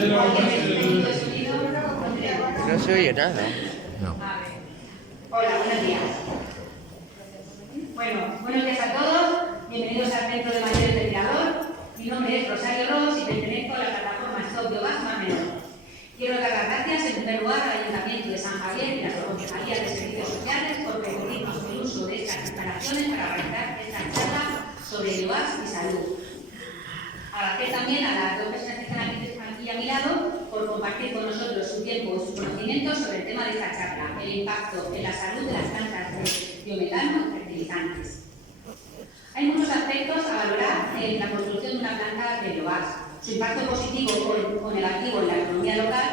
No se oye nada. No. Hola, buenos días. Bueno, buenos días a todos. Bienvenidos al Centro de Mayores del Mirador. Mi nombre es Rosario Ros y pertenezco a la plataforma Stop Biogás Mar Menor. Quiero dar las gracias en primer lugar al Ayuntamiento de San Javier y a las Concejalías de Servicios Sociales por permitirnos el uso de estas instalaciones para realizar esta charla sobre biogás y salud. Agradecer también a las dos personas que están aquí a mi lado por compartir con nosotros su tiempo y sus conocimientos sobre el tema de esta charla, el impacto en la salud de las plantas de biometano y fertilizantes. Hay muchos aspectos a valorar en la construcción de una planta de biogás. Su impacto positivo o negativo en la economía local,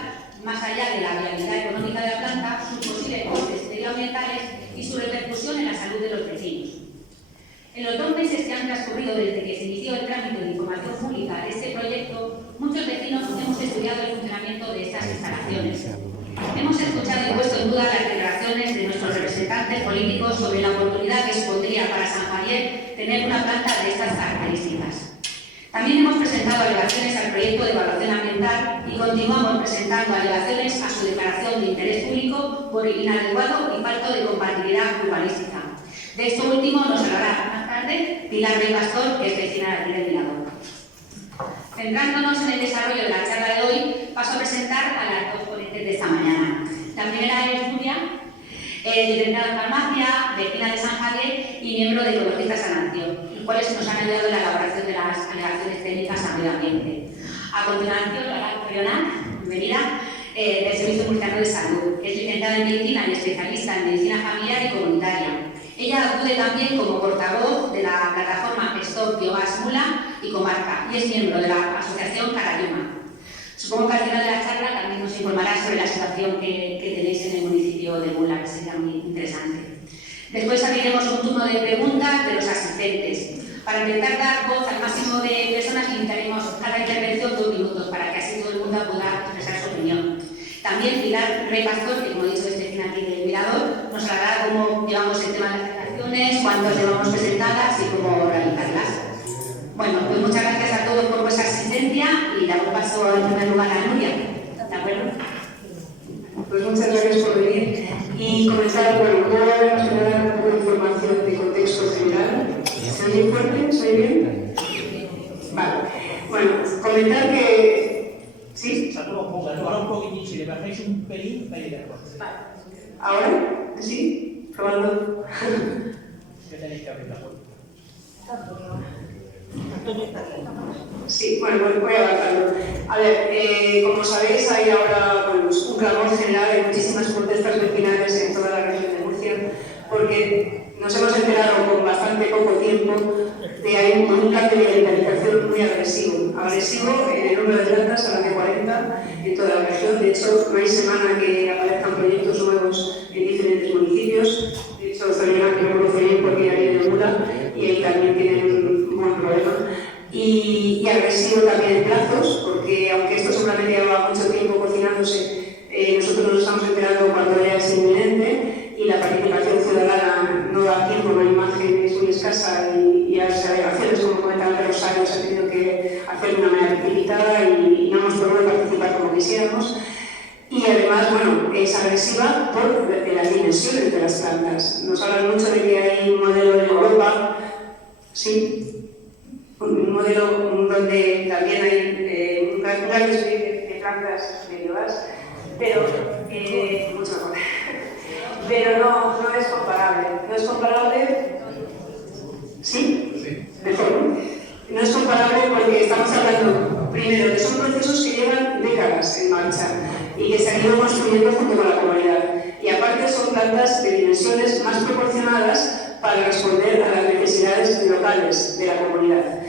más allá de la viabilidad económica de la planta, sus posibles costes medioambientales y su repercusión en la salud de los vecinos. En los 2 meses que han transcurrido desde que se inició el trámite de información pública de este proyecto, muchos vecinos hemos estudiado el funcionamiento de estas instalaciones. Hemos escuchado y puesto en duda las declaraciones de nuestros representantes políticos sobre la oportunidad que supondría para San Javier tener una planta de estas características. También hemos presentado alegaciones al proyecto de evaluación ambiental y continuamos presentando alegaciones a su declaración de interés público por inadecuado y falto de compatibilidad urbanística. De esto último nos hablará más tarde Pilar Rey Pastor, que es vecina de aquí del Mirador. Centrándonos en el desarrollo de la charla de hoy, paso a presentar a las dos ponentes de esta mañana. La primera es Nuria, licenciada en farmacia, vecina de San Javier y miembro de Ecologistas San Antio, los cuales nos han ayudado en la elaboración de las alegaciones técnicas al medio ambiente. A continuación, Lola Corional, bienvenida, del Servicio Murciano de Salud. Es licenciada en Medicina y especialista en Medicina Familiar y Comunitaria. Ella acude también como portavoz de la plataforma Stop Biogás Mula y Comarca y es miembro de la asociación Carayuma. Supongo que al final de la charla también nos informará sobre la situación que tenéis en el municipio de Mula, que sería muy interesante. Después abriremos un turno de preguntas de los asistentes. Para intentar dar voz al máximo de personas, limitaremos cada intervención 2 minutos para que así todo el mundo pueda expresar su opinión. También Pilar Rey Pastor, que como he dicho es vecina aquí del Mirador, nos hablará cómo llevamos el tema de las declaraciones, cuántas llevamos presentadas y cómo realizarlas. Bueno, pues muchas gracias a todos por vuestra asistencia y damos paso en primer lugar a Nuria. ¿De acuerdo? Pues muchas gracias por venir y comenzar por el juego. Nos voy a dar un poco de información de contexto general. ¿Se oye fuerte? ¿Se oye bien? Vale. Bueno, comentar que... ¿Sí? Ahora un poquitín, si le bajáis un pelín, va a ir mejor. Vale. ¿Ahora? ¿Sí? Probando. ¿Qué tenéis que abrir la puerta? Sí, bueno, voy avanzando. A ver, como sabéis, hay ahora un clamor general, hay muchísimas protestas vecinales en toda la región de Murcia, porque nos hemos enterado con bastante poco tiempo de hay un cambio de inventarización muy agresivo. Agresivo en el número de plantas, a la de 40 en toda la región. De hecho, no hay semana que aparezcan proyectos nuevos en diferentes municipios. De hecho, Zoriana, que lo conoce bien porque ya viene de Mula, y ahí también tienen un buen problema. Y agresivo también en plazos, porque aunque esto seguramente lleva mucho tiempo cocinándose, nosotros nos estamos enterando cuando ya es inminente y la participación ciudadana no da tiempo, la imagen es muy escasa y las alegaciones, como comentaba Rosario, se ha tenido que hacer de una manera precipitada y no hemos podido participar como quisiéramos. Y además, bueno, es agresiva por las dimensiones de las plantas. Nos hablan mucho de que hay un modelo en Europa, sí, un modelo donde también hay grandes de plantas de biogás, pero mucho mejor. Pero no es comparable. No es comparable. ¿Sí? Mejor. No es comparable porque estamos hablando, primero, que son procesos que llevan décadas en marcha y que se han ido construyendo junto con la comunidad. Y aparte son plantas de dimensiones más proporcionadas para responder a las necesidades locales de la comunidad.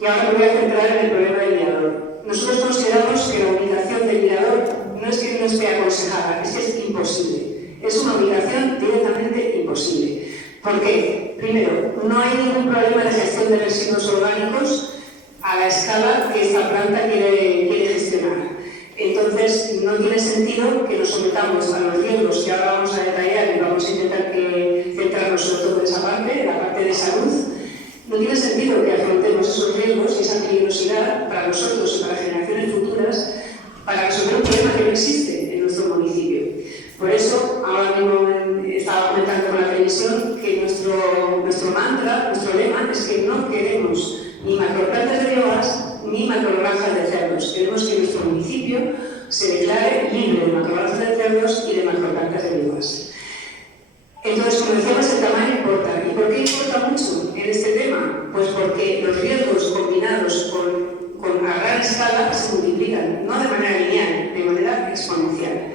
Y ahora me voy a centrar en el problema del mirador. Nosotros consideramos que la ubicación del mirador no es que no esté aconsejada, es que es imposible. Es una ubicación directamente imposible. ¿Por qué? Primero, no hay ningún problema de gestión de residuos orgánicos a la escala que esta planta quiere gestionar. Entonces, no tiene sentido que nos sometamos a los riesgos que ahora vamos a detallar y vamos a intentar centrarnos sobre todo en esa parte, la parte de salud. No tiene sentido que afrontemos esos riesgos y esa peligrosidad para nosotros y para generaciones futuras existe en nuestro municipio. Por eso, ahora mismo estaba comentando con la televisión que nuestro mantra, nuestro lema es que no queremos ni macroplantas de biogás ni macrogranjas de cerdos. Queremos que nuestro municipio se declare libre de macrogranjas de cerdos y de macroplantas de biogás. Entonces, como decíamos, el tamaño importa. ¿Y por qué importa mucho en este tema? Pues porque los riesgos combinados a gran escala se multiplican, no de manera lineal, de manera exponencial.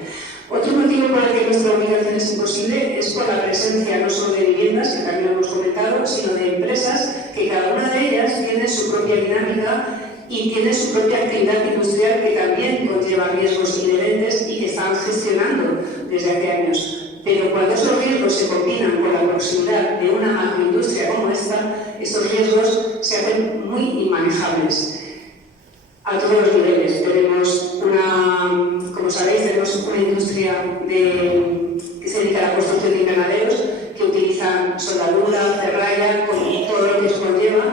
Otro motivo por el que nuestra ubicación es imposible es por la presencia no solo de viviendas, que también lo hemos comentado, sino de empresas que cada una de ellas tiene su propia dinámica y tiene su propia actividad industrial que también conlleva riesgos inherentes y que están gestionando desde hace años. Pero cuando esos riesgos se combinan con la proximidad de una macroindustria como esta, esos riesgos se hacen muy inmanejables a todos los niveles. Como sabéis, tenemos una industria que se dedica a la construcción de invernaderos que utilizan soldadura, ferralla, con todo lo que eso conlleva.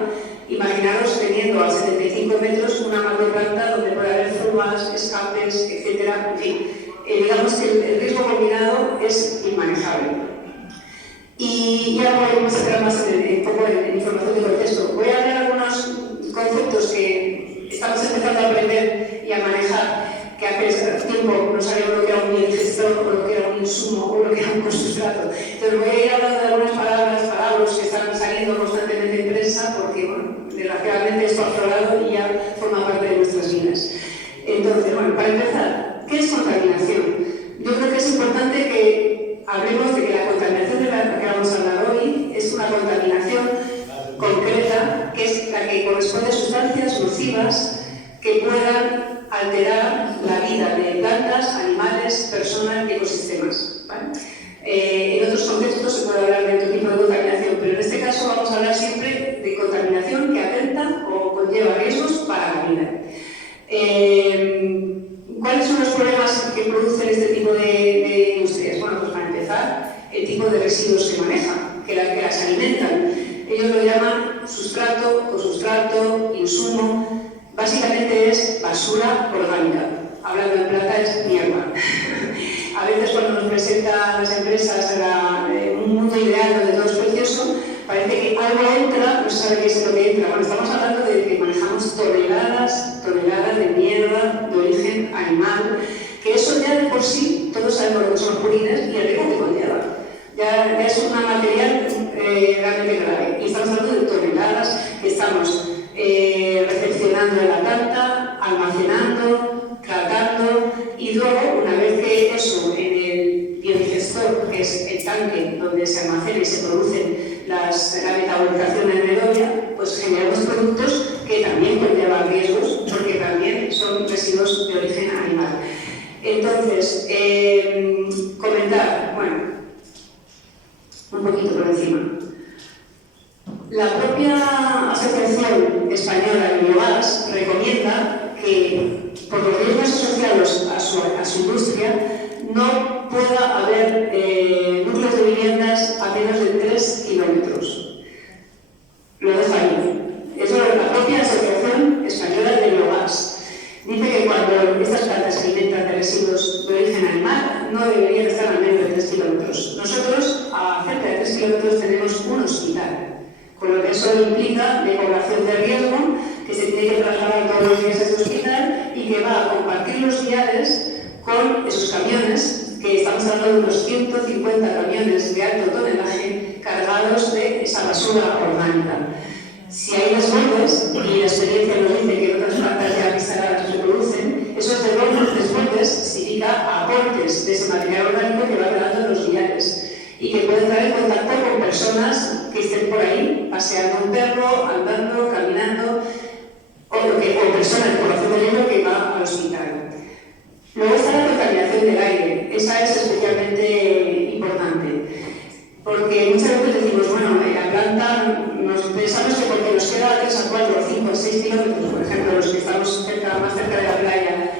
Imaginaros teniendo a 75 metros una macroplanta donde puede haber fugas, escapes, etc. En fin, digamos que el riesgo combinado es inmanejable. Y ahora vamos a entrar más un poco en información de contexto. Voy a dar algunos conceptos que estamos empezando a aprender y a manejar, que hace tiempo no sabíamos lo que era un biodigestor, o lo que era un insumo, o lo que era un consustrato. Entonces voy a ir hablando de algunas palabras que están saliendo constantemente en prensa, porque, bueno, desgraciadamente esto ha aflorado y ya forma parte de nuestras vidas. Entonces, bueno, para empezar, ¿qué es contaminación? Yo creo que es importante que hablemos de que la contaminación de la que vamos a hablar hoy es una contaminación concreta, que es la que corresponde a sustancias nocivas que puedan alterar la vida de plantas, animales, personas y ecosistemas, ¿vale? En otros contextos se puede hablar de otro tipo de contaminación, pero en este caso vamos a hablar siempre de contaminación que atenta o conlleva riesgos para la vida. ¿Cuáles son los problemas que producen este tipo de industrias? Bueno, pues para empezar, el tipo de residuos que manejan, que las alimentan. Ellos lo llaman sustrato, cosustrato, insumo. Básicamente es basura orgánica. Hablando en plata es mierda. A veces cuando nos presentan las empresas un mundo ideal donde todo es precioso, parece que algo entra, no se sabe qué es lo que entra. Bueno, estamos hablando de que manejamos toneladas de mierda de origen animal, que eso ya de por sí, todos sabemos lo que son los purines y el riesgo que conlleva. Ya es un material realmente grave. Y estamos hablando de toneladas que estamos recepcionando en la planta, almacenando, tratando, y luego, una vez que eso en el biodigestor, que es el tanque donde se almacena y se producen la metabolización anaerobia, pues generamos productos que también conllevan riesgos, porque también son residuos de origen animal. Entonces, comentar, bueno, un poquito por encima. La propia Asociación Española de Biogás recomienda que, por los riesgos asociados a su industria, no pueda haber núcleos de viviendas a menos de 3 kilómetros. Lo dejo ahí. Eso es la propia Asociación Española de Biogás. Dice que cuando estas plantas se alimentan de residuos de origen animal, no deberían estar a menos de 3 kilómetros. Nosotros, a cerca de 3 kilómetros, tenemos un hospital, con lo que eso implica de población de riesgo, que se tiene que trasladar todos los días a ese hospital y que va a compartir los viales con esos camiones, que estamos hablando de unos 150 camiones de alto tonelaje cargados de esa basura orgánica. Si hay desbordes, y la experiencia nos dice que en otras plantas ya instaladas se producen, esos desbordes significa aportes de ese material orgánico que va quedando en los viales y que puede entrar en contacto con personas que estén por ahí, paseando un perro, andando, caminando, o personas de población de hielo que va al hospital. Luego está la contaminación del aire. Esa es especialmente importante, porque muchas veces decimos, bueno, la planta, nos pensamos que porque nos queda 3 a 4, 5, 6 kilómetros, por ejemplo, los que estamos más cerca de la playa,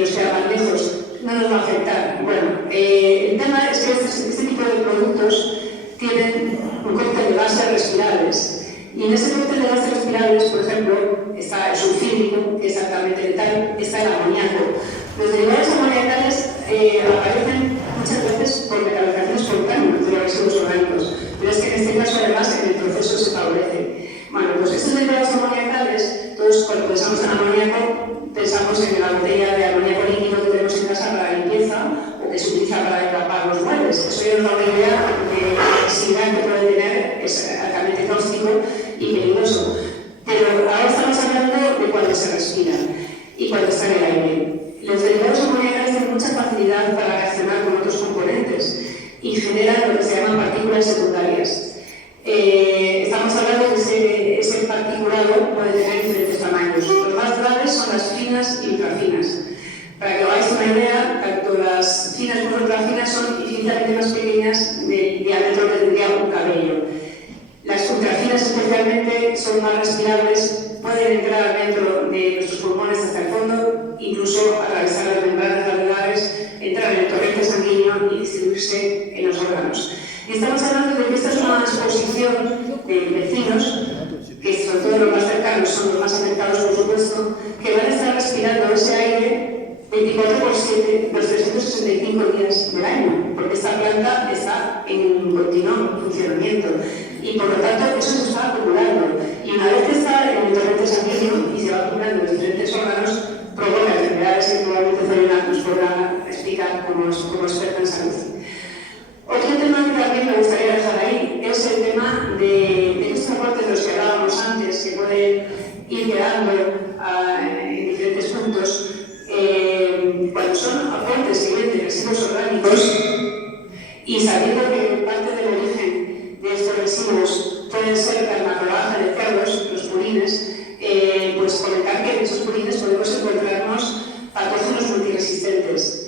nos queda más lejos, no nos va a afectar. Bueno, el tema es que este tipo de productos tienen un cóctel de gases respirables. Y en ese cóctel de gases respirables, por ejemplo, está el sulfídrico, que es altamente letal, fundamental está el amoníaco. Los derivados amoníacales aparecen muchas veces por metabolización espontánea de los residuos orgánicos, pero es que en este caso además en el proceso se favorece. Bueno, pues estos derivados amoníacales, todos cuando pensamos en amoníaco, pensamos en la botella de amoníaco líquido que tenemos en casa para la limpieza o que se utiliza para empapar los muebles. Eso ya nos da una idea de la toxicidad que puede tener, es altamente tóxico y peligroso. Pero ahora estamos hablando de cuando se respira y cuando está en el aire. Los derivados amoníacales tienen mucha facilidad para reaccionar con otros componentes y generan lo que se llaman partículas secundarias. Estamos hablando de que ese particulado puede tener diferentes tamaños. Los más graves son las finas y ultrafinas. Para que os hagáis una idea, tanto las finas como las ultrafinas son infinitamente más pequeñas del diámetro que tendría un cabello. Las ultrafinas especialmente son más respirables, pueden entrar dentro de nuestros pulmones hasta el fondo, incluso atravesar las membranas alveolares, entrar en el torrente sanguíneo y distribuirse en los órganos. Y estamos hablando de que esta es una exposición de vecinos, que sobre todo los más cercanos son los más afectados, por supuesto, que van a estar respirando ese aire 24/7 los 365 días del año, porque esta planta está en continuo funcionamiento y por lo tanto eso se está acumulando. Y una vez que está en el torrente sanguíneo y se va acumulando en los diferentes órganos, provoca enfermedades que probablemente Zorena nos podrá explicar como experta en salud. Otro tema que también me gustaría dejar ahí es el tema de estos aportes de los que hablábamos antes, que pueden ir quedando en diferentes puntos. Cuando son aportes que vienen de residuos orgánicos y sabiendo que parte del origen de estos residuos pueden ser la macroalga de cerdos, los purines, pues comentar que en esos purines podemos encontrarnos patógenos multiresistentes.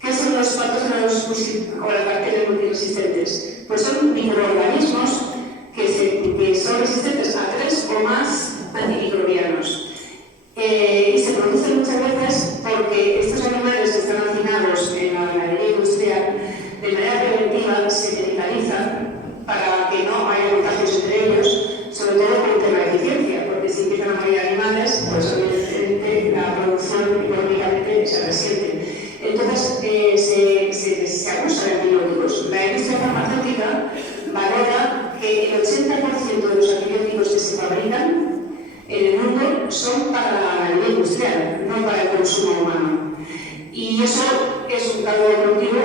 ¿Qué son los patógenos o las bacterias multiresistentes? Pues son microorganismos que son resistentes a 3 o más antimicrobianos. Y se producen muchas veces porque estos animales que están hacinados en la ganadería industrial de manera preventiva se medicalizan para que no haya contagios entre ellos, sobre todo por un tema de eficiencia, porque si empiezan a morir animales, pues evidentemente la producción económicamente se resiente. Entonces se abusa de antibióticos. La industria farmacéutica valora que el 80% de los antibióticos que se fabrican en el mundo son para la ganadería industrial, no para el consumo humano. Y eso es un caldo de cultivo,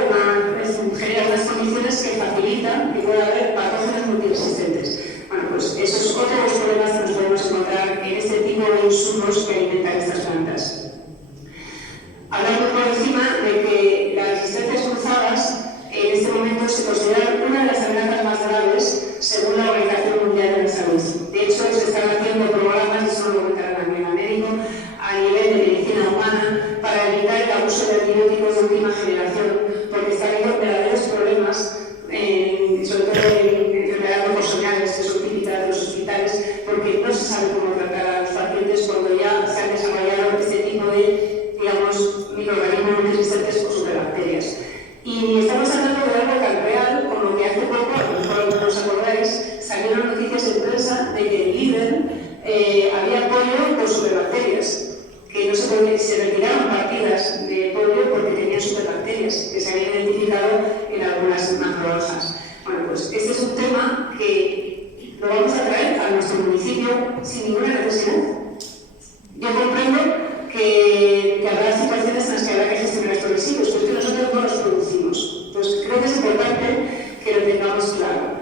genera unas condiciones que facilitan que pueda haber patógenos multiresistentes. Bueno, pues eso es otro de los problemas que nos podemos encontrar en este tipo de insumos que alimentan estas plantas. Hablando por encima de que las resistencias cruzadas en este momento se consideran una de las amenazas más graves según la Organización Mundial de la Salud. De hecho, se están haciendo programas, y eso lo comentará también el médico, a nivel de medicina humana para evitar el abuso de antibióticos de última generación, porque está habiendo verdaderos problemas, sobre todo en enfermedades mucosales que son típicas de los hospitales, porque no se sabe cómo tratar a los pacientes cuando ya se han desarrollado este tipo de, digamos, microorganismos multiresistentes o superbacterias. Y estamos hablando de algo tan real como que hace poco, a lo mejor no os acordáis, salieron noticias en prensa de que en Lidl había pollo con superbacterias, que no se retiraron partidas de pollo porque tenían superbacterias que se habían identificado en algunas macroalgas. Bueno, pues este es un tema que lo vamos a traer a nuestro municipio sin ninguna necesidad. Yo comprendo que habrá situaciones en las que habrá que gestionar estos residuos, pero es que nosotros no los producimos. Entonces creo que es importante que lo tengamos claro.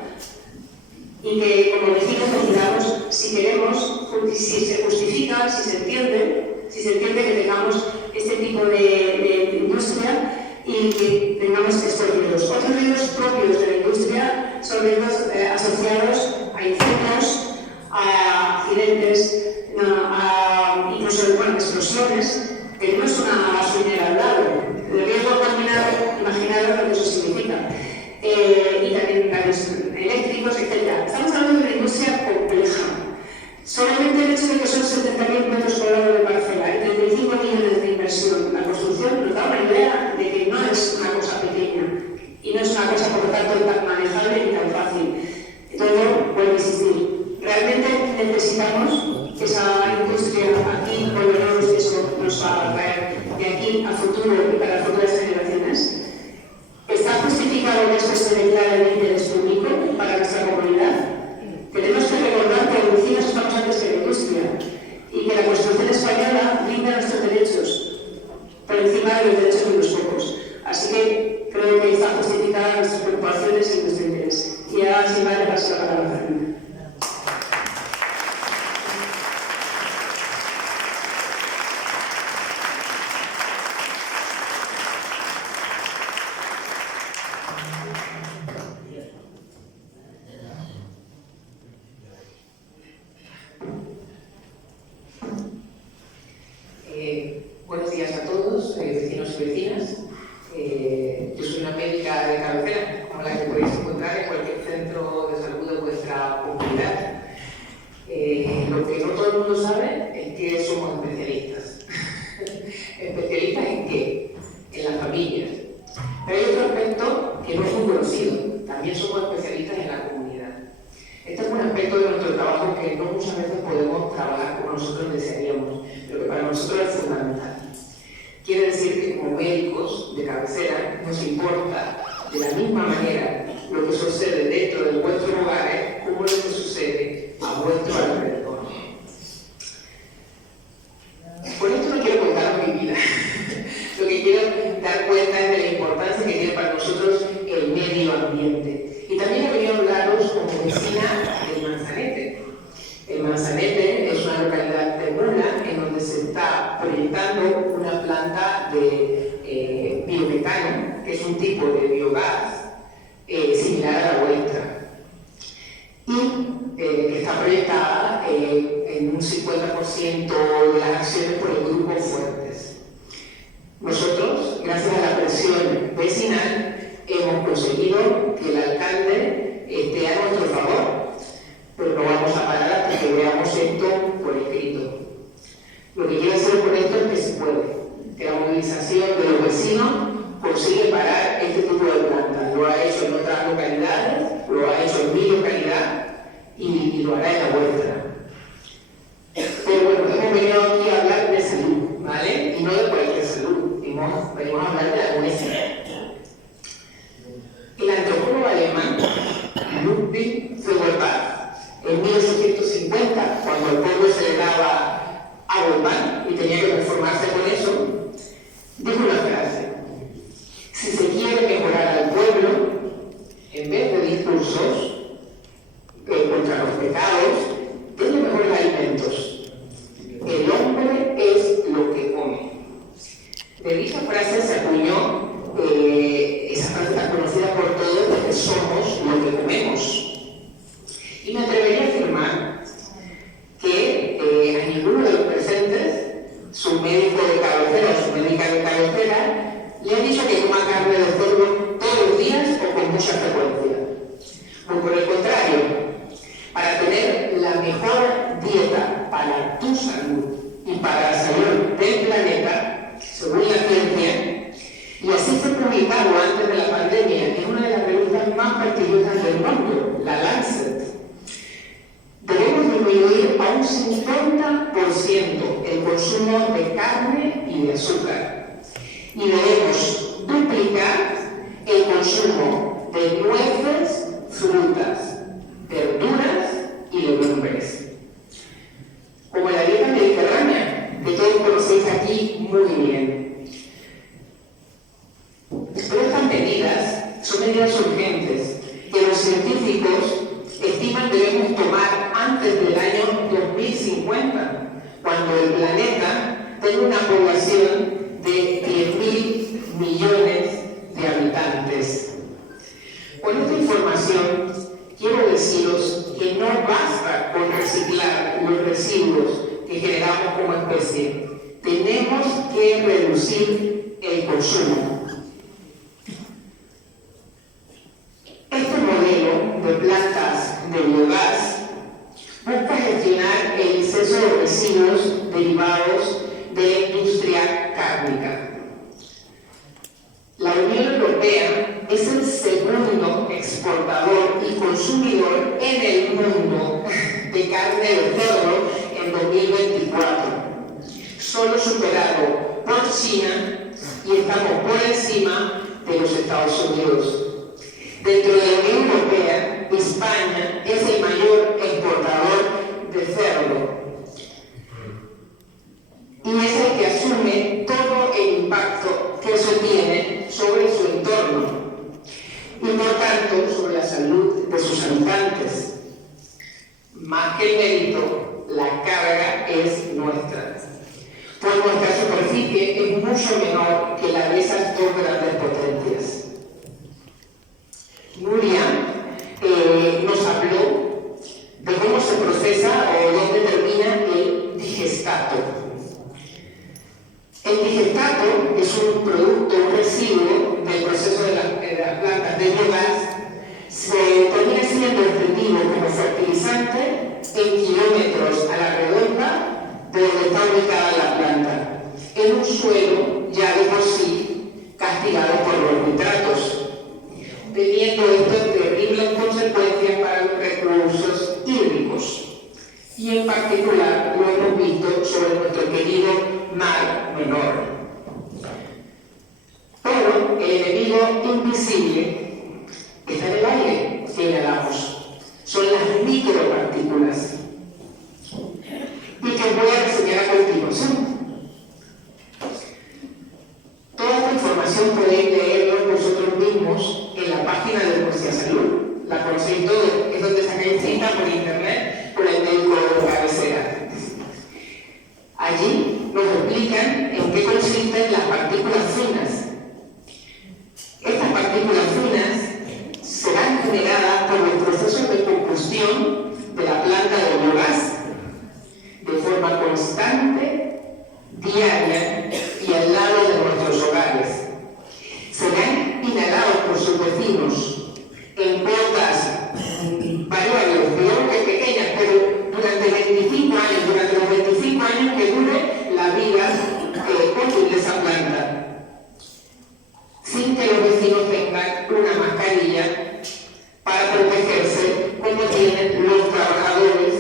Y que como vecinos decidamos si queremos, si se justifica, si se entiende que tengamos este tipo de industria y que tengamos estos riesgos. Otros riesgos propios de la industria son riesgos asociados a incendios, a accidentes, incluso explosiones. Tenemos una gasolinera al lado. El riesgo contaminado, imaginaros lo que eso significa. Y también daños eléctricos, etc. Estamos hablando de una industria compleja. Solamente el hecho de que son 70.000 metros cuadrados de parcela y 35 millones de inversión en la construcción nos da una idea de que no es una cosa pequeña y no es una cosa, por lo tanto, tan manejable ni tan fácil. Todo vuelve a existir. Realmente necesitamos esa industria aquí, por lo menos eso nos va a traer de aquí a futuro y para futuras generaciones? ¿Está justificado que esto se declare de interés público para nuestra comunidad? Tenemos que recordar que los vecinos estamos antes que la industria y que la Constitución española brinda nuestros derechos por encima de los derechos de unos pocos. Así que creo que está justificada nuestras preocupaciones y nuestro interés. Y ahora, sin más, le paso la palabra a Fernanda. Buenos días a todos, vecinos y vecinas. Yo soy una médica de cabecera, como la que podéis encontrar en cualquier centro de salud de vuestra comunidad. Lo que no todo el mundo sabe es que somos especialistas. ¿Especialistas en qué? En las familias. Pero hay otro aspecto que no es muy conocido. También somos especialistas en la comunidad. Este es un aspecto de nuestro trabajo que no muchas veces podemos trabajar como nosotros desearíamos, pero que para nosotros es fundamental. Quiere decir que como médicos de cabecera nos importa de la misma manera lo que sucede dentro de vuestros hogares como lo que sucede a vuestro alrededor. Con esto no quiero contar mi vida. Lo que quiero dar cuenta es de la importancia que tiene para nosotros el medio ambiente. Y también he venido a hablaros como vecina del Manzanete. El Manzanete es una localidad de Murcia en donde se está proyectando una planta de biometano, que es un tipo de biogás similar a la vuestra. Y está proyectada en un 50% de las acciones por el grupo Fuertes. Nosotros, gracias a la presión vecinal, hemos conseguido que el alcalde esté a nuestro favor, pero no vamos a parar hasta que veamos esto por escrito. Lo que quiero hacer con esto es que se puede, que la movilización de los vecinos consigue parar este tipo de plantas. Lo ha hecho en otras localidades, lo ha hecho en mi localidad y lo hará en la vuestra. Pero bueno, hemos venido aquí a hablar de salud, ¿vale? Y no de cualquier salud, venimos a hablar de la UNESA. El antropólogo alemán Ludwig Feuerbach, en 1850, cuando al pueblo se le daba agua y pan y tenía que conformarse con eso, dijo una frase: si se quiere mejorar al pueblo, en vez de discursos contra los pecados, denle mejores alimentos. El hombre es lo que come. De dicha frase se acuñó esa frase tan conocida por todos de que somos lo que comemos. Y me atrevería a afirmar que a ninguno de los presentes, su médico de cabecera o su médica de cabecera, le ha dicho que coma carne de cerdo todos los días o con mucha frecuencia. Pues por el contrario, para tener la mejor dieta para tu salud y para la salud del planeta, según la ciencia, y así fue publicado antes de la pandemia en una de las revistas más prestigiosas del mundo, la Lancet, debemos disminuir a un 50% el consumo de carne y de azúcar. Y debemos duplicar el consumo de nueces, frutas, verduras y legumbres. Como la dieta mediterránea, que todos conocéis aquí muy bien. Pero estas medidas son medidas urgentes que los científicos estiman debemos tomar antes del año 2050, cuando el planeta tenga una población de 10.000 millones de habitantes. Con esta información quiero deciros que no basta con reciclar los residuos que generamos como especie. Tenemos que reducir el consumo. Este modelo de plantas de biogás busca gestionar el exceso de residuos derivados de la industria cárnica. La Unión Europea es el segundo exportador y consumidor en el mundo de carne de cerdo en 2024, solo superado por China y estamos por encima de los Estados Unidos. Dentro de la Unión Europea, España es el mayor exportador de cerdo y es el que asume todo el impacto que eso tiene sobre su entorno y por tanto sobre la salud de sus habitantes. Más que el mérito, la carga es nuestra. Pues nuestra superficie es mucho menor que la de esas dos grandes potencias. Nuria nos habló de cómo se procesa o dónde termina el digestato. El digestato es un producto, un residuo del proceso de las plantas de biogás. Se termina siendo extendido como fertilizante en kilómetros a la redonda de donde está ubicada la planta, en un suelo ya de por sí castigado por los nitratos, teniendo esto terribles consecuencias para los recursos hídricos. Y en particular lo hemos visto sobre nuestro querido Mar Menor. Pero el enemigo invisible está en el aire que inhalamos. Son las micropartículas. Y que voy a reseñar a continuación. Toda esta información podéis leerlo vosotros mismos en la página de Murcia Salud. La conocéis todos, es donde sacáis cita por internet con el médico de cabecera. Allí nos explican en qué consisten las partículas finas. Estas partículas finas serán generadas por los procesos de combustión de la planta de biogás de forma constante, diaria y al lado de nuestros hogares. Serán inhalados por sus vecinos en cuotas variables, digamos que pequeñas, pero durante 25 años, durante los 25 años que dure la vida útil de esa planta, sin que los vecinos tengan una mascarilla para protegerse como tienen los trabajadores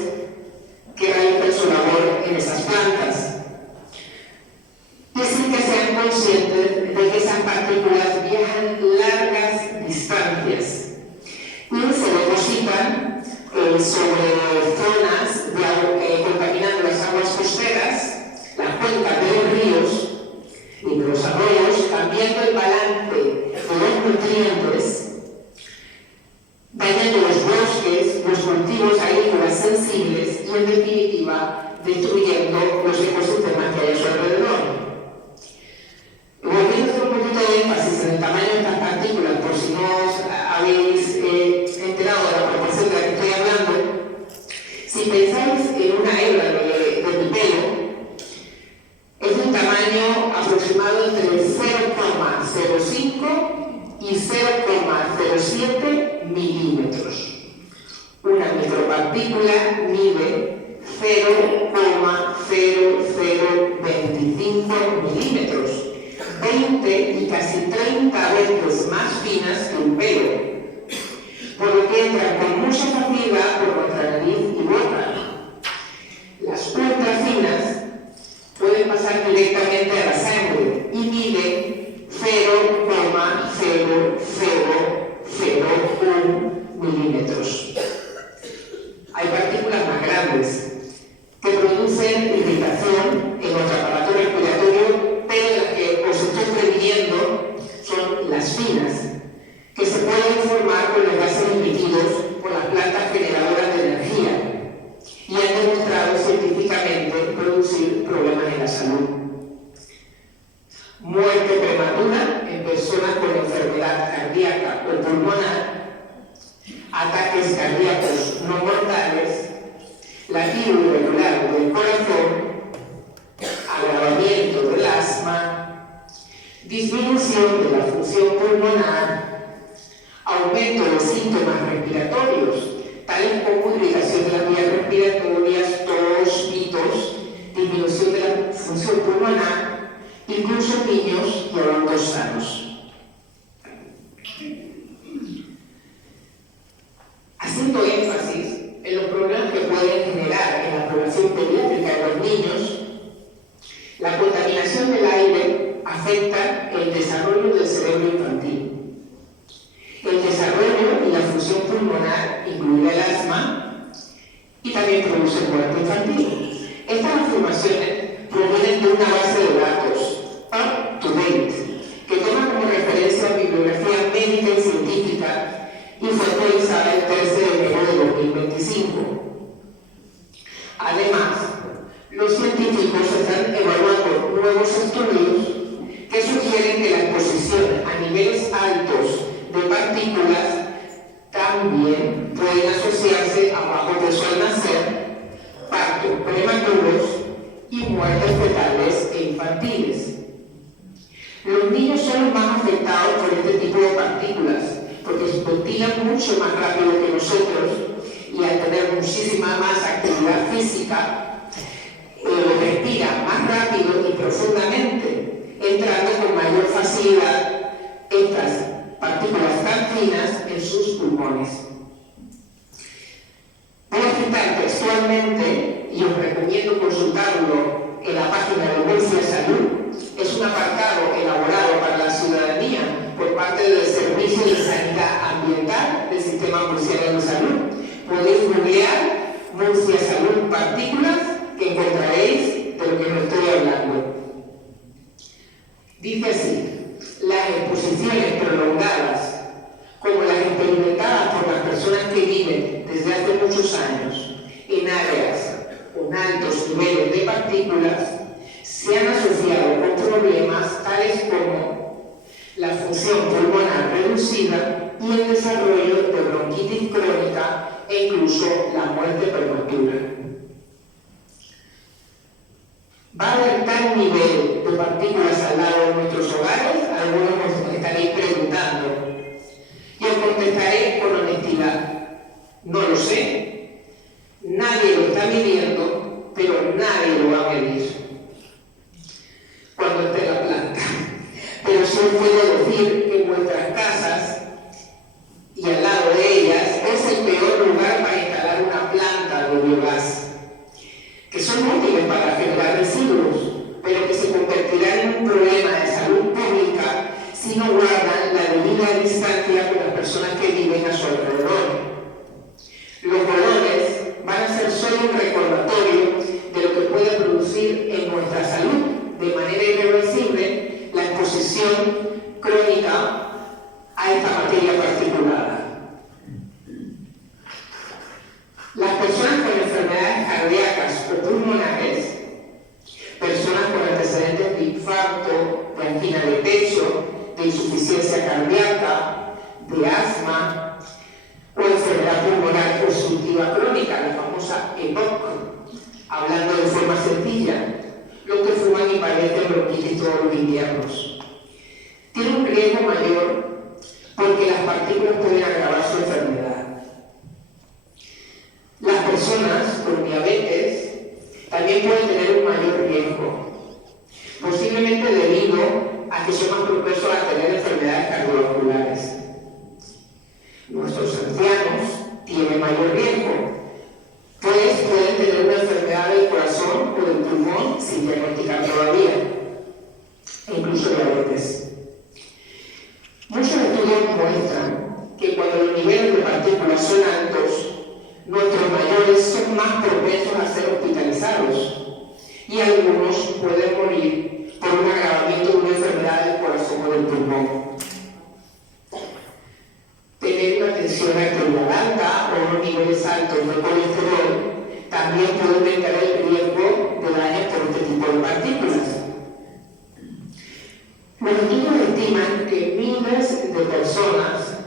que realizan su labor en esas plantas. Y sin que sean conscientes de que esas partículas viajan largas distancias y se depositan sobre zonas contaminando las aguas costeras, las cuencas de los ríos y de los arroyos, cambiando el balance de los nutrientes, dañando los bosques, los cultivos agrícolas sensibles y, en definitiva, destruyendo los ecosistemas que hay a su alrededor. Volviendo a hacer un poquito de énfasis en el tamaño de estas partículas, por si no os habéis enterado de la proporción de la que estoy hablando, si pensáis en una hebra de mi pelo, es de un tamaño aproximado entre 0,05 y 0,07 milímetros. Una micropartícula mide 0,0025 milímetros, 20 y casi 30 veces más finas que un pelo, por lo que entran con mucha facilidad por nuestra nariz y boca. Las ultrafinas pueden pasar directamente a la sangre y miden 0,0001 milímetros. Hay partículas más grandes que producen irritación en nuestro aparato respiratorio, pero las que os estoy previniendo son las finas, que se pueden formar con los gases emitidos por las plantas generadoras de energía y han demostrado científicamente producir problemas en la salud. Muerte prematura en personas con enfermedad cardíaca o pulmonar, ataques cardíacos no mortales, latido irregular del corazón, agravamiento del asma, disminución de la función pulmonar, aumento de síntomas respiratorios, tales como irritación de las vías respiratorias, tos, pitos, disminución de la función pulmonar, incluso en niños y adultos sanos. Haciendo énfasis en los problemas que pueden generar en la población pediátrica de los niños, la contaminación del aire afectan el desarrollo del cerebro infantil. El desarrollo y la función pulmonar incluye el asma y también produce muerte infantil. Estas afirmaciones provienen de una base de datos, up-to-date, que toma como referencia bibliografía médica y científica y fue actualizada el 13 de enero de 2025. Además, los científicos están evaluando nuevos estudios que sugieren que la exposición a niveles altos de partículas también pueden asociarse a bajo peso al nacer, partos prematuros y muertes fetales e infantiles. Los niños son los más afectados por este tipo de partículas porque se ventilan mucho más rápido que nosotros y al tener muchísima más actividad física respira más rápido y profundamente, entrando con mayor facilidad estas partículas tan finas en sus pulmones. Voy a citar textualmente, y os recomiendo consultarlo en la página de Murcia Salud. Es un apartado elaborado para la ciudadanía por parte del Servicio de Sanidad Ambiental del Sistema Murciano de Salud. Podéis googlear Murcia Salud partículas que encontraréis de lo que os estoy hablando. Dice así: las exposiciones prolongadas, como las experimentadas por las personas que viven desde hace muchos años en áreas con altos niveles de partículas, se han asociado con problemas tales como la función pulmonar reducida y el desarrollo de bronquitis crónica e incluso la muerte prematura. ¿Va a haber tal nivel de partículas al lado de nuestros hogares? Algunos nos estaréis preguntando. Y os contestaré con honestidad: no lo sé, nadie lo está midiendo, pero nadie lo va a medir cuando esté en la planta. Pero sí os puedo decir que en vuestras casas y al lado de ellas es el peor lugar para instalar una planta de biogás, que son útiles para generar residuos, pero que se convertirán en un problema de salud pública si no guardan la debida distancia con las personas que viven a su alrededor. Los olores van a ser solo un recordatorio de lo que puede producir en nuestra salud de manera irreversible la exposición crónica a esta materia particulada. Las personas con enfermedades cardíacas o pulmonares, personas con antecedentes de infarto, de angina de pecho, de insuficiencia cardíaca, de asma o enfermedad pulmonar obstructiva crónica, la famosa EPOC, hablando de forma sencilla, los que fuman y padecen bronquitis todos los inviernos, tienen un riesgo mayor porque las partículas pueden agravar su enfermedad. Las personas con diabetes también pueden tener un mayor riesgo, posiblemente debido a que son más propensos a tener enfermedades cardiovasculares. Nuestros ancianos tienen mayor riesgo, pues pueden tener una enfermedad del corazón o del pulmón sin diagnosticar todavía, e incluso diabetes. Muchos estudios muestran que cuando los niveles de partículas son altos, nuestros mayores son más propensos a ser hospitalizados y algunos pueden morir por un agravamiento de una enfermedad del corazón o del pulmón. Tener una tensión arterial alta o unos niveles altos de colesterol también puede aumentar el riesgo de daños por este tipo de partículas. Los estudios estiman que miles de personas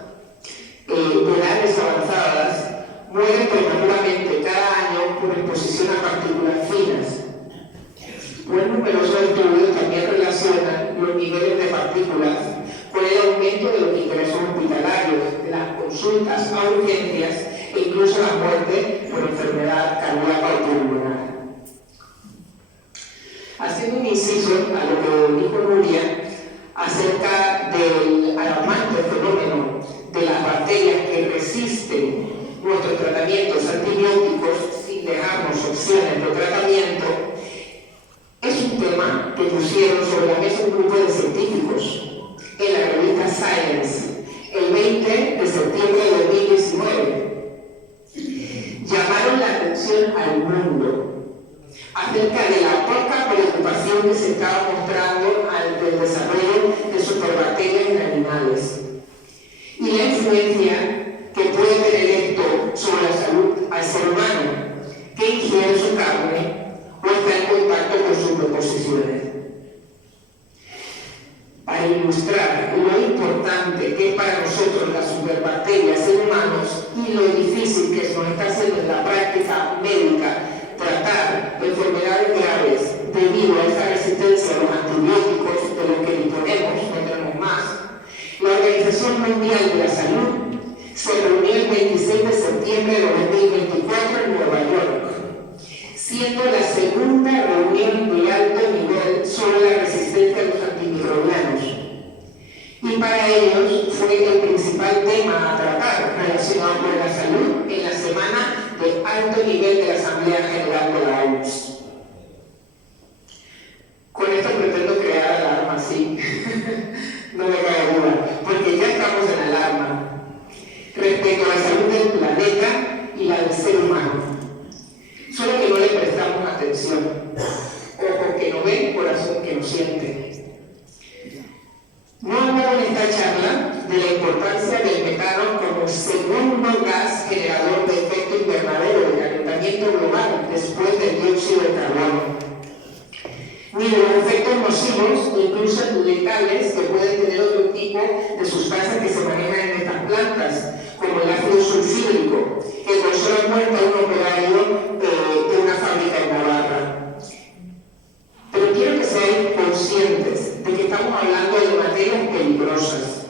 de edades avanzadas mueren prematuramente cada año por exposición a partículas finas. Pues numerosos estudios también relacionan los niveles de partículas con el aumento de los ingresos hospitalarios, de las consultas a urgencias e incluso la muerte por enfermedad cardíaca o pulmonar. Haciendo un inciso a lo que dijo Nuria acerca del alarmante fenómeno de las bacterias que resisten nuestros tratamientos antibióticos sin dejarnos opciones de tratamiento, es un tema que pusieron sobre la mesa un grupo de científicos a ilustrar lo importante que es para nosotros las superbacterias en humanos y lo difícil que nos está haciendo en la práctica médica tratar enfermedades graves debido a esa resistencia a los antibióticos de los que disponemos, no tenemos más. La Organización Mundial de la Salud se reunió el 26 de septiembre de 2024 en Nueva York, siendo la segunda reunión de alto nivel sobre la resistencia a los antimicrobianos. Y para ellos fue el principal tema a tratar relacionado con la salud en la semana de alto nivel de la Asamblea General de la OMS. Con esto pretendo crear alarma, sí. No me cabe duda, porque ya estamos en alarma respecto a la salud del planeta y la del ser humano. Solo que no le prestamos atención. Ojo que no ve, corazón que no siente. No hablaba en esta charla de la importancia del metano como segundo gas generador de efecto invernadero del calentamiento global después del dióxido de carbono, ni de los efectos nocivos, incluso letales, que pueden tener otro tipo de sustancias que se manejan en estas plantas, como el ácido sulfúrico, que causó la muerte a un operario de una fábrica en Navarra. Pero quiero que sean conscientes de que estamos hablando de materias peligrosas,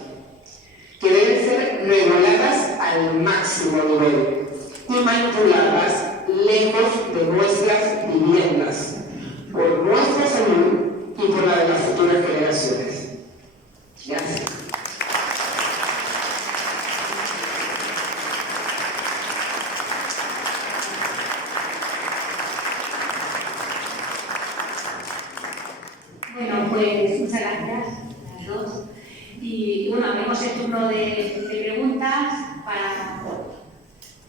que deben ser reguladas al máximo nivel y manipuladas lejos de nuestras viviendas, por nuestra salud y por la de las futuras generaciones. Gracias. Bueno, pues muchas gracias a las dos. Y bueno, abrimos el turno de preguntas para,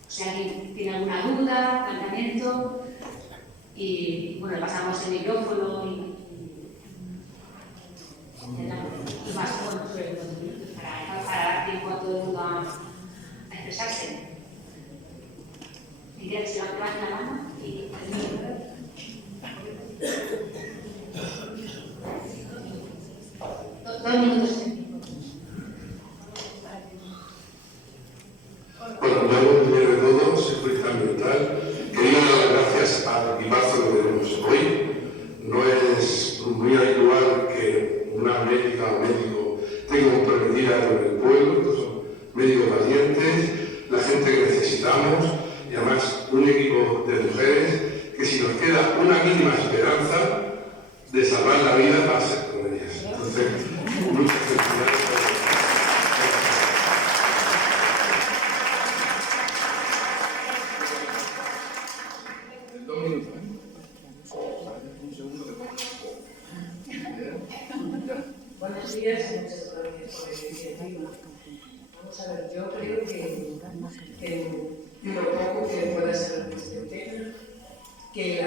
si alguien tiene alguna duda, planteamiento. Y bueno, pasamos el micrófono y más para dar tiempo a todo el mundo a expresarse. Si quieres, levanten la mano y dos minutos. Bueno, yo primero de todo, seguridad ambiental. Quería dar las gracias al equipazo que tenemos hoy. No es muy habitual que una médica o médico tenga comprometida con el pueblo. Estos son médicos valientes, la gente que necesitamos y además un equipo de mujeres que si nos queda una mínima esperanza de salvar la vida va a ser con ellas. Entonces, muchas felicidades. Buenos días y muchas gracias por la iniciativa. Vamos a ver, yo creo que lo poco que pueda saber de este tema, que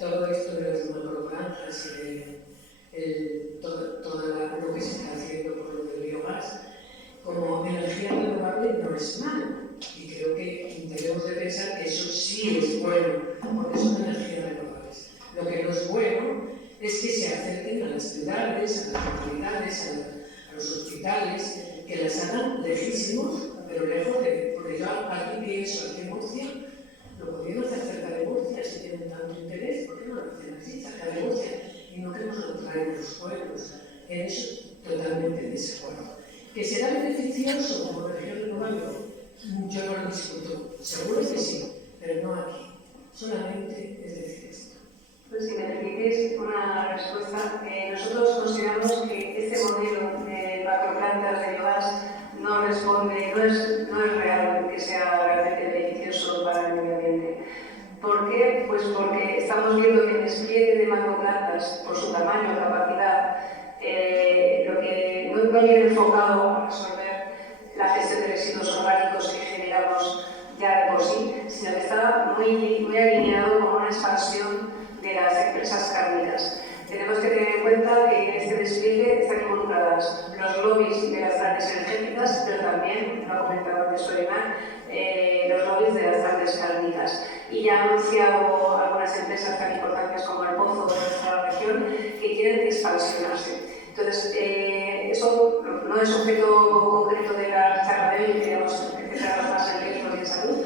todo esto de las macrogranjas y de todo lo que se está haciendo por lo del biogás, como energía renovable no es malo. Y creo que debemos de pensar que eso sí es bueno, porque son energías renovables. Lo que no es bueno es que se acerquen a las ciudades, a las localidades, a los hospitales, que las hagan lejísimos, pero lejos de... Porque yo aquí pienso, aquí en Murcia, lo podrían hacer cerca de Murcia, si tienen tanto interés, ¿por qué no lo hacen así, cerca de Murcia? Y no queremos lo traer en los pueblos. En eso totalmente de desacuerdo. ¿Que será beneficioso como energía renovable? Yo no lo discuto. Seguro que sí, pero no aquí. Solamente es decir esto. Pues si me permitís una respuesta, nosotros consideramos que este modelo de macroplantas de biogás no responde, no es real que sea realmente beneficioso para el medio ambiente. ¿Por qué? Pues porque estamos viendo que el despliegue de macroplantas, por su tamaño y capacidad, lo que no viene enfocado a resolver la gestión de residuos orgánicos que generamos ya de por sí, sino que está muy alineado con una expansión de las empresas cárnicas. Tenemos que tener en cuenta que en este despliegue están involucradas los lobbies de las grandes energéticas, pero también, lo ha comentado antes Soledad, los lobbies de las grandes cárnicas. Y ya han anunciado algunas empresas tan importantes como el Pozo de nuestra región que quieren expansionarse. Entonces, no es objeto concreto de la charla de hoy, queríamos centrarnos más en riesgos y en salud,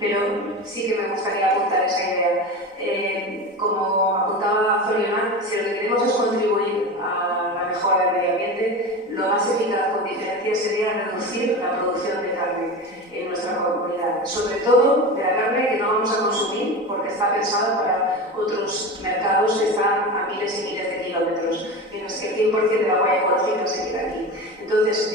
pero sí que me gustaría apuntar esa idea. Como apuntaba Floriana, si lo que queremos es contribuir a la mejora del medio ambiente, lo más eficaz con diferencia sería reducir la producción de carne en nuestra comunidad, sobre todo de la carne que no vamos a consumir porque está pensada para otros mercados que están a miles y miles de kilómetros, mientras que el 100% de la huella ecológica se queda aquí. Entonces,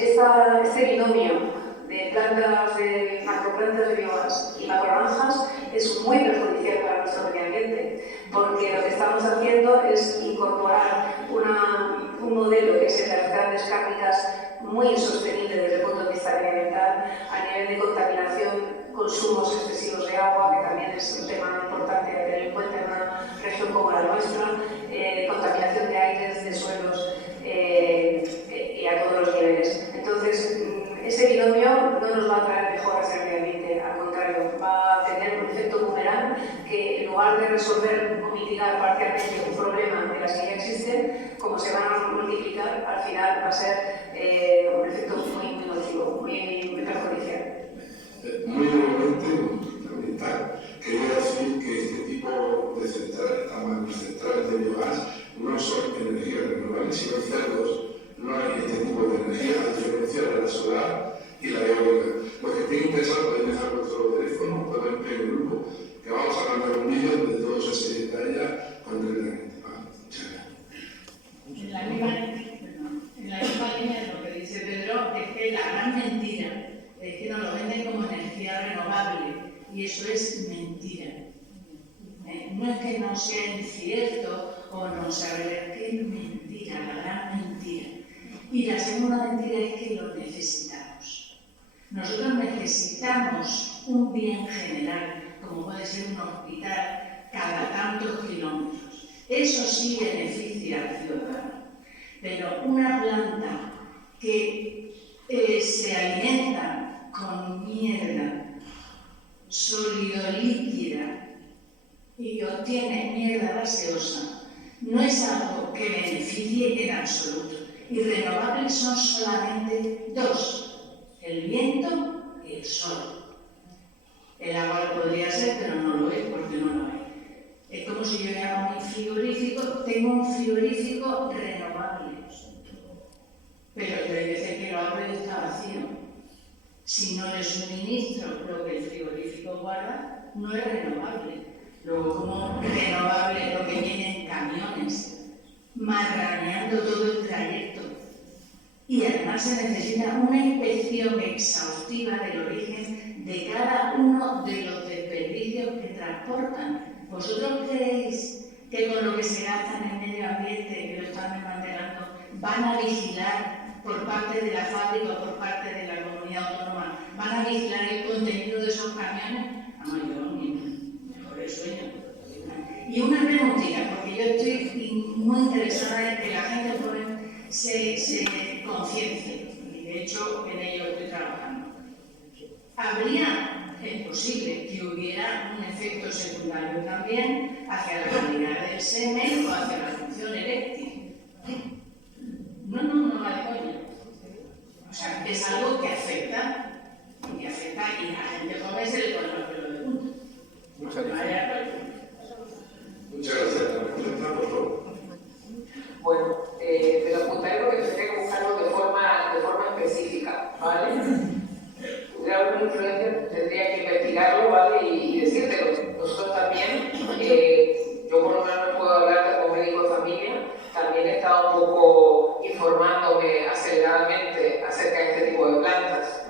este binomio de macroplantas de biogás y macrogranjas es muy perjudicial para nuestro medio ambiente, porque lo que estamos haciendo es incorporar un modelo que es el de las grandes cárnicas muy insostenible desde el punto de vista medioambiental, a nivel de contaminación, consumos excesivos de agua, que también es un tema importante a tener en cuenta en una región como la nuestra, contaminación de aires, de suelos y a todos los niveles. Entonces, ese binomio no nos va a traer mejoras en el medio ambiente, al contrario, va a tener un efecto boomerang que en lugar de resolver o mitigar parcialmente un problema de las que ya existen, como se van a multiplicar, al final va a ser un efecto muy nocivo, muy perjudicial. Muy brevemente, fundamental, quería decir que este tipo de centrales de biogás no son energías renovables, sino cerdos. No hay este tipo de energía, a diferencia de la solar y la eólica. Los que estén interesados pueden dejar nuestro teléfono, pueden ver en el grupo, que vamos a mandar un vídeo donde todo eso se detalla concretamente. Muchas gracias. En la misma línea de lo que dice Pedro, es que la gran mentira es que nos lo venden como energía renovable, y eso es mentira. No es que no sea incierto o no saber, es que es mentira, la gran mentira. Y la segunda mentira es que lo necesitamos. Nosotros necesitamos un bien general, como puede ser un hospital, cada tantos kilómetros. Eso sí beneficia al ciudadano. Pero una planta que se alimenta con mierda sólido-líquida y obtiene mierda gaseosa, no es algo que beneficie en absoluto. Y renovables son solamente dos, el viento y el sol. El agua podría ser, pero no lo es porque no lo hay. Es como si yo llamo mi frigorífico, tengo un frigorífico renovable, pero hay veces que lo abro y está vacío. Si no le suministro lo que el frigorífico guarda, no es renovable. Luego, como renovable lo que viene en camiones, marraneando todo el trayecto. Y además se necesita una inspección exhaustiva del origen de cada uno de los desperdicios que transportan. ¿Vosotros creéis que con lo que se gasta en el medio ambiente, que lo están desmantelando, van a vigilar por parte de la fábrica o por parte de la comunidad autónoma, van a vigilar el contenido de esos camiones? Vamos, yo mejor el sueño. Y una preguntita, porque yo estoy muy interesada en que la gente joven se conciencie, y de hecho en ello estoy trabajando. Es posible que hubiera un efecto secundario también hacia la calidad del semen o hacia la función eréctil. No va de coña. O sea, es algo que afecta, y a la gente joven se le pone los pelos de punta. Muchas gracias. Muchas gracias. La por favor. Bueno, me lo apuntaré porque tendré que buscarlo de forma específica, ¿vale? Pudiera haber una influencia, tendría que investigarlo, ¿vale? Y decírtelo. Nosotros también, yo por lo menos no puedo hablar como médico de familia, también he estado un poco informándome aceleradamente acerca de este tipo de plantas,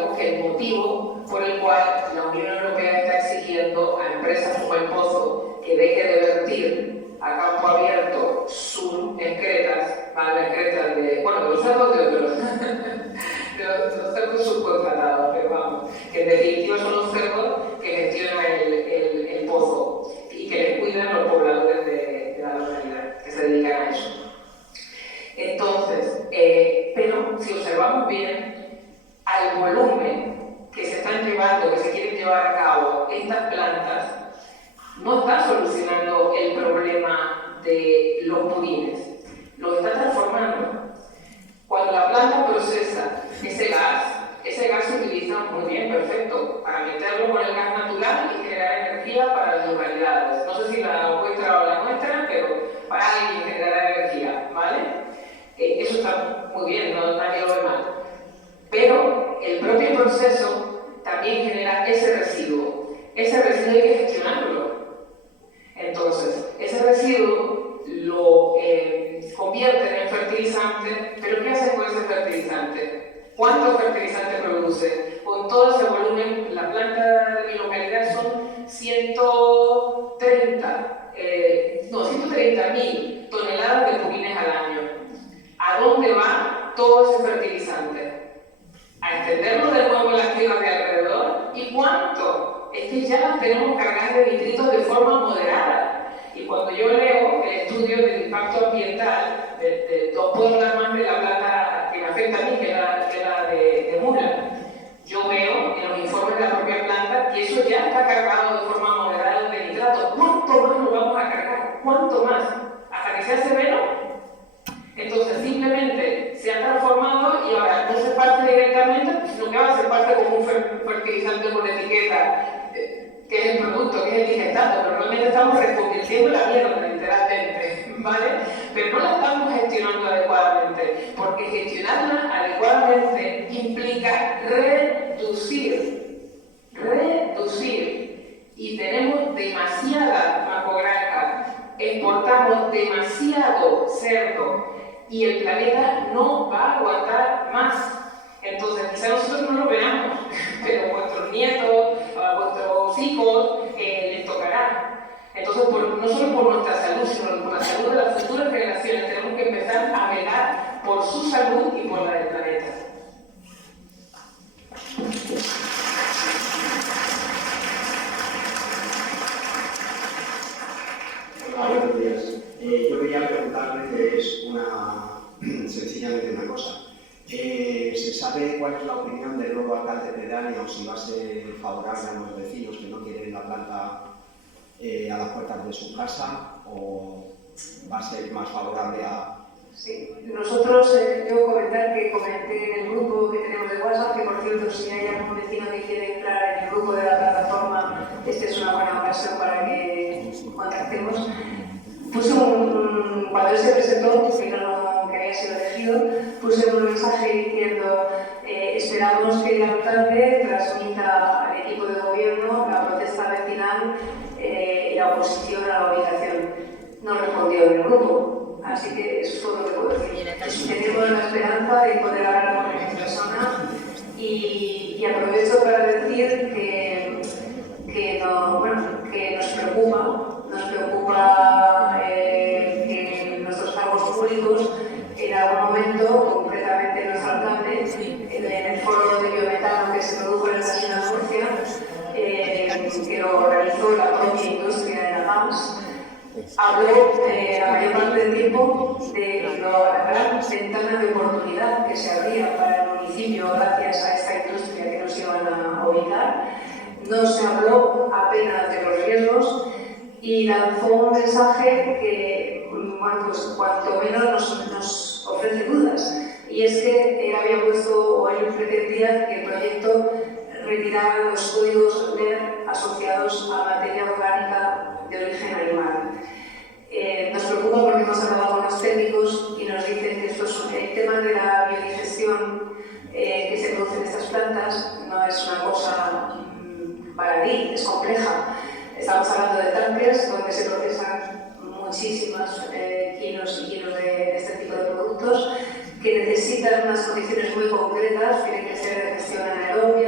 digamos que el motivo por el cual la Unión Europea está exigiendo a empresas como El Pozo que deje de vertir a campo abierto sus excretas, ¿vale? Excretas de, bueno, de los cerdos de otros, de los cerdos subcontratados, pero vamos, que en definitiva son los cerdos que gestionan el pozo y que les cuidan los pobladores de la localidad, que se dedican a eso. Entonces, pero si observamos bien, al volumen que se están llevando, que se quieren llevar a cabo estas plantas, no está solucionando el problema de los purines, lo está transformando. Cuando la planta procesa ese gas se utiliza muy bien, perfecto, para meterlo con el gas natural y generar energía para las localidades. No sé si la vuestra o la nuestra, pero para alguien generar energía, ¿vale? Eso está muy bien, no nadie lo ve mal. Pero el propio proceso también genera ese residuo. Ese residuo hay que gestionarlo. Entonces, ese residuo lo convierten en fertilizante, pero ¿qué hacen con ese fertilizante? ¿Cuánto fertilizante produce? Con todo ese volumen, la planta de mi localidad son 130.000 toneladas de purines al año. ¿A dónde va todo ese fertilizante? ¿A extenderlo de nuevo en las tierras de alrededor? ¿Y cuánto? Es que ya las tenemos cargadas de nitritos de forma moderada. Y cuando yo leo el estudio del impacto ambiental, no puedo hablar más de la planta que me afecta a mí, que es la de Mula. Yo veo en los informes de la propia planta que eso ya está cargado de forma moderada de nitratos. ¿Cuánto más lo vamos a cargar? ¿Cuánto más? ¿Hasta que sea severo? Entonces simplemente se ha transformado y ahora no se parte directamente, sino que ahora se parte como un fertilizante con etiqueta, que es el producto, que es etiquetado, pero realmente estamos reconvirtiendo la mierda, literalmente, ¿vale? Pero no la estamos gestionando adecuadamente, porque gestionarla adecuadamente implica reducir. Y tenemos demasiada macogranja, exportamos demasiado cerdo, y el planeta no va a aguantar más. Entonces, quizá nosotros no lo veamos, pero a vuestros nietos, a vuestros hijos, les tocará. Entonces, no solo por nuestra salud, sino por la salud de las futuras generaciones, tenemos que empezar a velar por su salud y por la del planeta. Hola, buenos días. Yo quería preguntarles sencillamente una cosa. ¿Se sabe cuál es la opinión del nuevo alcalde pedáneo, si va a ser favorable a los vecinos que no quieren la planta a las puertas de su casa o va a ser más favorable a...? Sí, nosotros, yo comenté en el grupo que tenemos de WhatsApp, que por cierto, si hay algún vecino que quiere entrar en el grupo de la plataforma, esta es una buena ocasión para que contactemos. Puse cuando él se presentó, que había sido elegido, puse un mensaje diciendo esperamos que el alcalde transmita al equipo de gobierno la protesta vecinal y la oposición a la ubicación. No respondió en el grupo, así que eso es todo lo que puedo decir. Tenemos la esperanza de poder hablar con él en persona y aprovecho para decir que nos preocupa que nuestros cargos públicos en algún momento, concretamente nuestro alcalde, en el foro de biometano que se produjo en el Casino de Murcia, que lo organizó la propia industria de la GAMS, habló la mayor parte del tiempo de la gran ventana de oportunidad que se abría para el municipio gracias a esta industria que nos iban a ubicar. No se habló apenas de los riesgos y lanzó un mensaje que, bueno, pues cuanto menos nos ofrece dudas. Y es que él había puesto, o él pretendía que el proyecto retirara los códigos LER asociados a materia orgánica de origen animal. Nos preocupa porque hemos hablado con los técnicos y nos dicen que esto es el tema de la biodigestión que se produce en estas plantas, no es una cosa baladí, es compleja. Estamos hablando de tanques donde se procesan muchísimos kilos y kilos de este tipo de productos que necesitan unas condiciones muy concretas, tienen que ser de gestión anaerobia,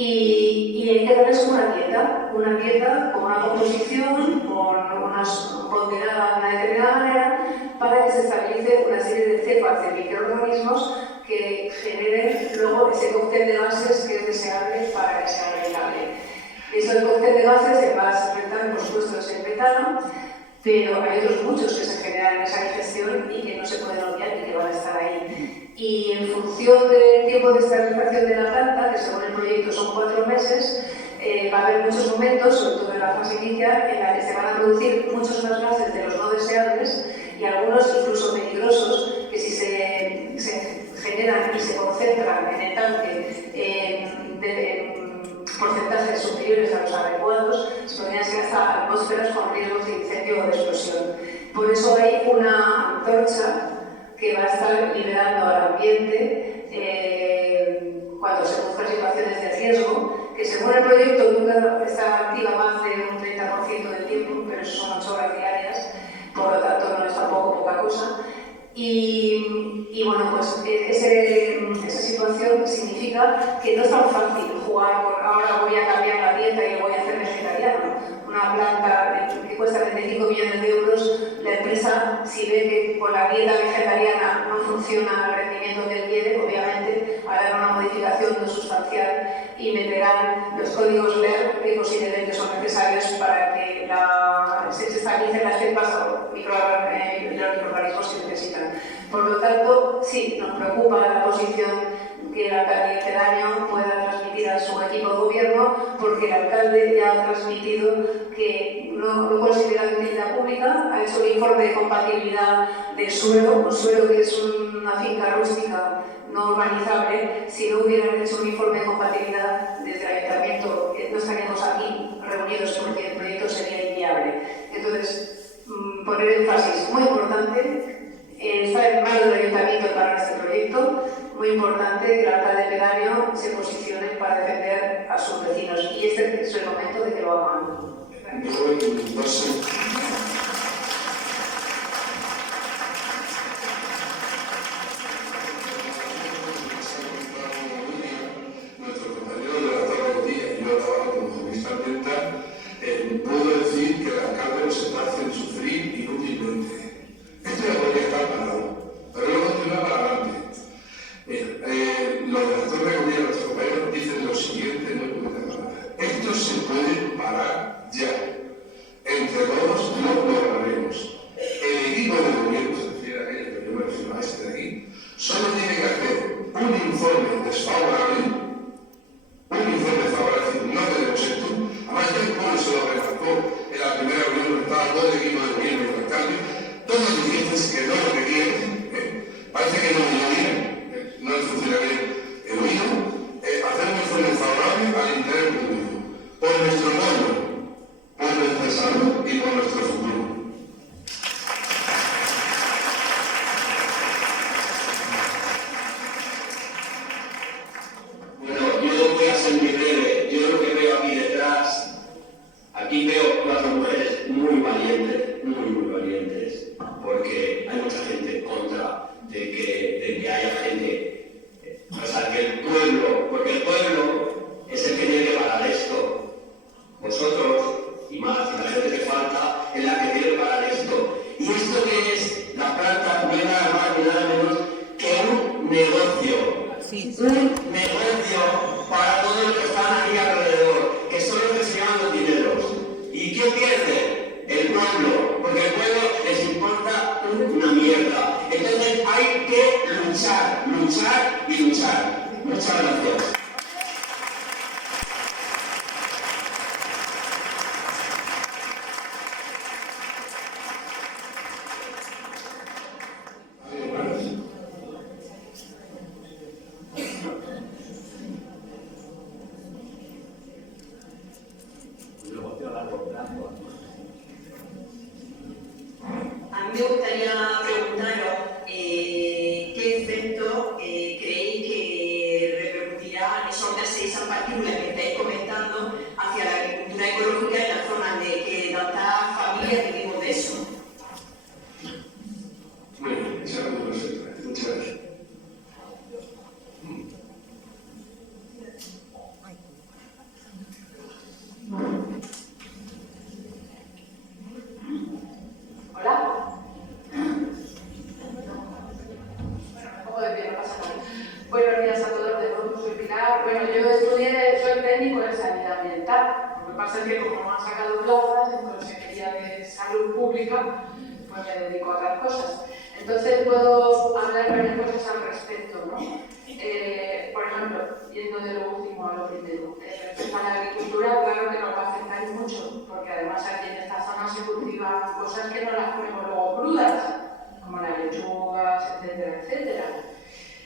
y hay que darles una dieta con una composición, con una ponderada de una determinada manera, para que se estabilice una serie de cepas de microorganismos que generen luego ese cóctel de gases que es deseable para que sea rentable. Eso del cóctel de gases, el más rentable, por supuesto, es el metano, pero hay otros muchos que se generan en esa digestión y que no se pueden obviar y que van a estar ahí. Y en función del tiempo de estabilización de la planta, que según el proyecto son 4 meses, va a haber muchos momentos, sobre todo en la fase inicial, en la que se van a producir muchos más gases de los no deseables y algunos incluso peligrosos, que si se generan y se concentran en el tanque en porcentajes superiores a los adecuados, se podrían ser hasta atmósferas con riesgos de incendio o de explosión. Por eso hay una antorcha que va a estar liberando al ambiente cuando se produzcan situaciones de riesgo, que según el proyecto nunca está activa más de un 30% del tiempo, pero eso son 8 horas diarias, por lo tanto no es tampoco poca cosa. Y bueno, pues esa situación significa que no es tan fácil jugar con ahora voy a cambiar la dieta y lo voy a hacer vegetariano. Una planta que cuesta 25 millones de euros, la empresa, si ve que con la dieta vegetariana no funciona el rendimiento que quiere, obviamente harán una modificación no sustancial y meterán los códigos LER que consideren que son necesarios para que se estabilicen las cepas o los microorganismos que necesitan. Por lo tanto, sí, nos preocupa la posición que el alcalde pedáneo pueda transmitir a su equipo de gobierno, porque el alcalde ya ha transmitido que no considera de utilidad pública, ha hecho un informe de compatibilidad del suelo, un suelo que es una finca rústica no urbanizable. Si no hubieran hecho un informe de compatibilidad desde el ayuntamiento, no estaríamos aquí reunidos porque el proyecto sería inviable. Entonces, poner énfasis muy importante. Está en manos del ayuntamiento para este proyecto, muy importante que el alcalde pedáneo se posicione para defender a sus vecinos y este es el momento de que lo hagan. Nuestro compañero de la tarde y yo trabajo como jurista ambiental, puedo decir que el alcalde no se hace en sufrir inútilmente. Esto ya podría estar parado, pero luego continúa para adelante. Los de la Torre Gobierno, nuestros compañeros, dicen lo siguiente, muy importante. Esto se puede parar ya. Entre todos lo lograremos. El equipo de gobierno, se refiere a aquel que yo me refiero a este de aquí, solo tiene que hacer un informe desfavorable, decir, no tenemos esto. Además, ya el pueblo se lo remarcó en la primera reunión donde estaba todo el equipo de gobierno y el alcalde. Todos dijimos que no lo querían, parece que no lo querían, no les funciona bien el oído, hacer un informe favorable al interés público, por nuestro pueblo, por nuestra salud y por nuestro futuro. Bueno, yo voy a ser muy breve. Yo lo que veo aquí detrás, aquí veo 4 mujeres muy valientes, muy valientes, porque hay mucha gente en contra de que haya gente, o sea, que el pueblo, porque el pueblo es el que tiene que parar esto. Vosotros, y más, y la gente que falta, es la que tiene que parar esto. Y esto que es la planta, no es nada más ni nada menos que un negocio. Sí. Un negocio para todos los que están ahí alrededor, que son los que se llevan los dineros. ¿Y quién pierde? El pueblo, porque el pueblo les importa una mierda. Entonces hay que luchar, luchar y luchar. Muchas gracias. A mí me gustaría preguntaros qué efecto creéis que repercutirá esos gases, esas partículas que estáis comentando hacia la agricultura ecológica en las zonas de que tantas familias vivimos de eso. Muy bien, esa es muy perfecta. Muchas gracias. tal. Lo que pasa es que como no han sacado plazas en Consejería de Salud Pública, pues me dedico a otras cosas. Entonces puedo hablar varias cosas al respecto, ¿no? Por ejemplo, yendo de lo último a lo primero, respecto a la agricultura, claro que nos va a afectar mucho, porque además aquí en esta zona se cultivan cosas que no las comemos luego crudas, como las lechugas, etcétera, etcétera.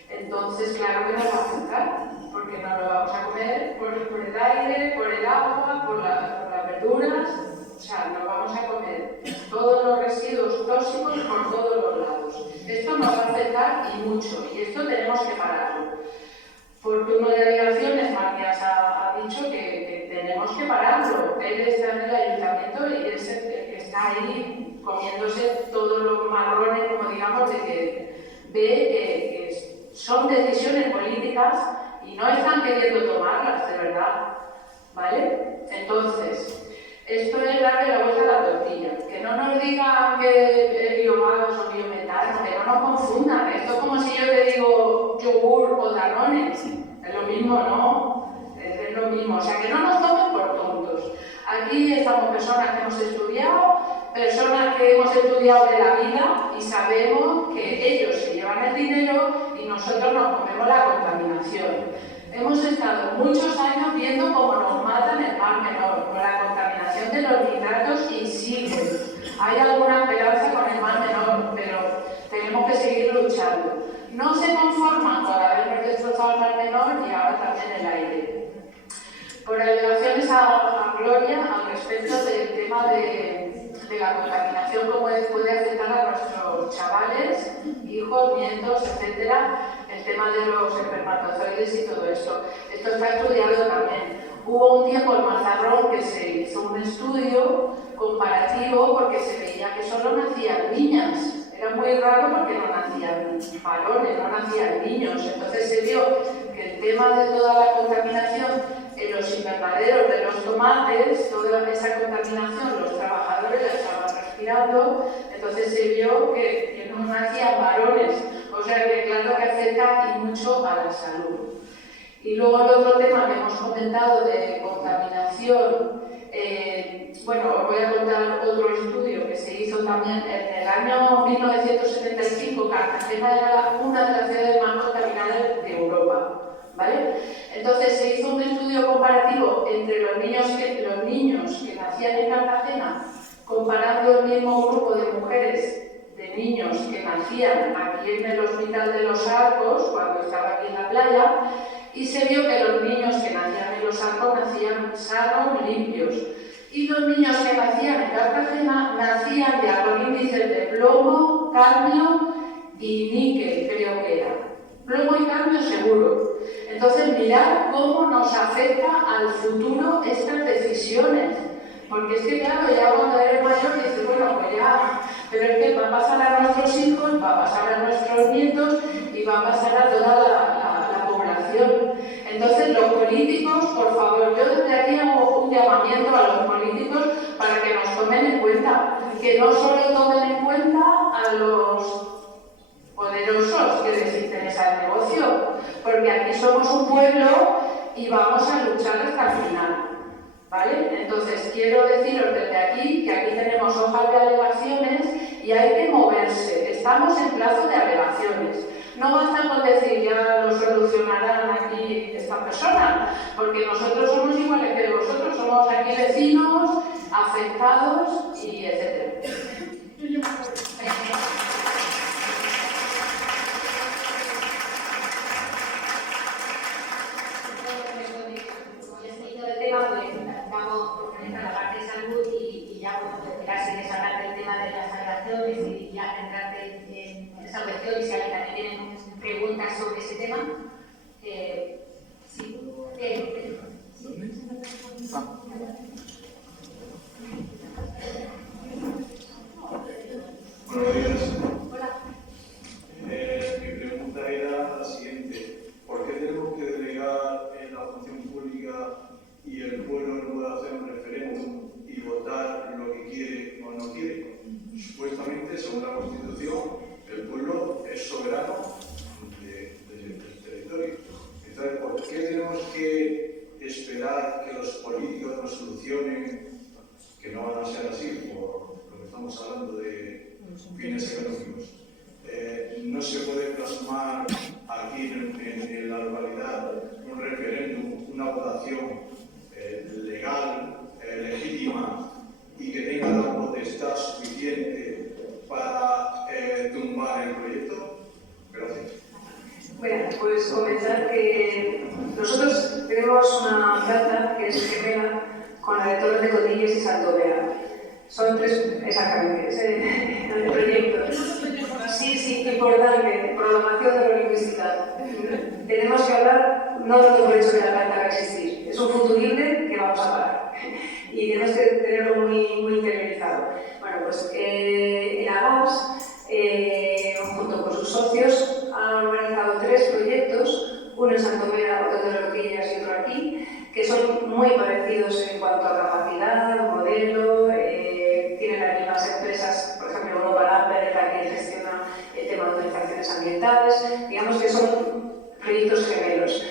Entonces, claro que nos va a afectar, porque no lo vamos a comer por el aire, por el agua, por las verduras, o sea, nos vamos a comer todos los residuos tóxicos por todos los lados. Esto nos va a afectar y mucho, y esto tenemos que pararlo. Fortuno de Aviaciones, Matías ha dicho que tenemos que pararlo. Él está en el ayuntamiento y es el que está ahí comiéndose todos los marrones, como digamos, de que ve que son decisiones políticas y no están queriendo tomarlas, de verdad, ¿vale? Entonces, esto es darle la vuelta a la tortilla. Que no nos digan que biomagas o biometanos, que no nos confundan. Esto es como si yo te digo yogur o Danone. Es lo mismo, ¿no? Es lo mismo. O sea, que no nos tomen por tontos. Aquí estamos personas que hemos estudiado, personas que hemos estudiado de la vida y sabemos que ellos se llevan el dinero y nosotros nos comemos la contaminación. Hemos estado muchos años viendo cómo nos matan el Mar Menor, con la contaminación de los nitratos in situ. Hay alguna esperanza con el Mar Menor, pero tenemos que seguir luchando. No se conforman con habernos destrozado el Mar Menor y ahora también el aire. Por alegaciones a Gloria al respecto del tema de la contaminación, cómo puede afectar a nuestros chavales, hijos, nietos, etcétera, el tema de los espermatozoides y todo esto. Esto está estudiado también. Hubo un tiempo en Mazarrón que se hizo un estudio comparativo porque se veía que solo nacían niñas. Era muy raro porque no nacían varones, no nacían niños. Entonces se vio que el tema de toda la contaminación en los invernaderos de los tomates, toda esa contaminación, los trabajadores la estaban respirando, entonces se vio que no nacían varones. O sea que claro que afecta y mucho a la salud. Y luego el otro tema que hemos comentado de contaminación, bueno, os voy a contar otro estudio que se hizo también en el año 1975. Cartagena era una de las ciudades más contaminadas de Europa, ¿vale? Entonces se hizo un estudio comparativo entre los niños que nacían en Cartagena, comparando el mismo grupo de mujeres, de niños que nacían aquí en el Hospital de los Arcos, cuando estaba aquí en la playa, y se vio que los niños que nacían en los Arcos nacían sanos, limpios, y los niños que nacían en Cartagena nacían ya con índices de plomo, cadmio y níquel, creo que era. Plomo y cadmio seguro. Entonces, mirad cómo nos afecta al futuro estas decisiones. Porque es que, claro, ya cuando eres mayor dices, bueno, pues ya, pero es que va a pasar a nuestros hijos, va a pasar a nuestros nietos y va a pasar a toda la población. Entonces, los políticos, por favor, yo desde aquí hago un llamamiento a los políticos para que nos tomen en cuenta, que no solo tomen en cuenta a los poderosos que desinteresan el negocio, porque aquí somos un pueblo y vamos a luchar hasta el final. ¿Vale? Entonces, quiero deciros desde aquí que aquí tenemos hojas de alegaciones y hay que moverse. Estamos en plazo de alegaciones. No basta con decir ya lo solucionarán aquí estas personas, porque nosotros somos iguales que vosotros, somos aquí vecinos, afectados y etc. Vamos a la parte de salud y ya casi de sacar del tema de las alegaciones y ya centrarte en esa cuestión y si alguien también tiene preguntas sobre ese tema. Sí. Buenos días. Hola. Mi pregunta era la siguiente. ¿Por qué tenemos que delegar en la función pública y el pueblo no puede hacer un referéndum y votar lo que quiere o no quiere? Supuestamente, según la Constitución, el pueblo es soberano del territorio. Entonces, ¿por qué tenemos que esperar que los políticos nos solucionen, que no van a ser así, por lo que estamos hablando de fines económicos. No se puede plasmar aquí en la localidad un referéndum, una votación legal, legítima y que tenga la potestad suficiente para tumbar el proyecto. Gracias. Bueno, pues comentar que nosotros tenemos una planta que es gemela con la de Torres de Cotillas y Santovera. Son tres, exactamente, es el proyecto. Sí, importante, programación de la lingüística. Tenemos que hablar, no tanto por hecho que la planta va a existir, es un futurible que vamos a parar. Y tenemos que tenerlo muy interiorizado. Bueno, pues en Agas, junto con sus socios, han organizado 3 proyectos, uno en Santomera, otro en Roquillas y otro aquí, que son muy parecidos en cuanto a capacidad, modelo, tienen las mismas empresas, por ejemplo, Europa Lamper es la que gestiona el tema de autorizaciones ambientales, digamos que son proyectos gemelos.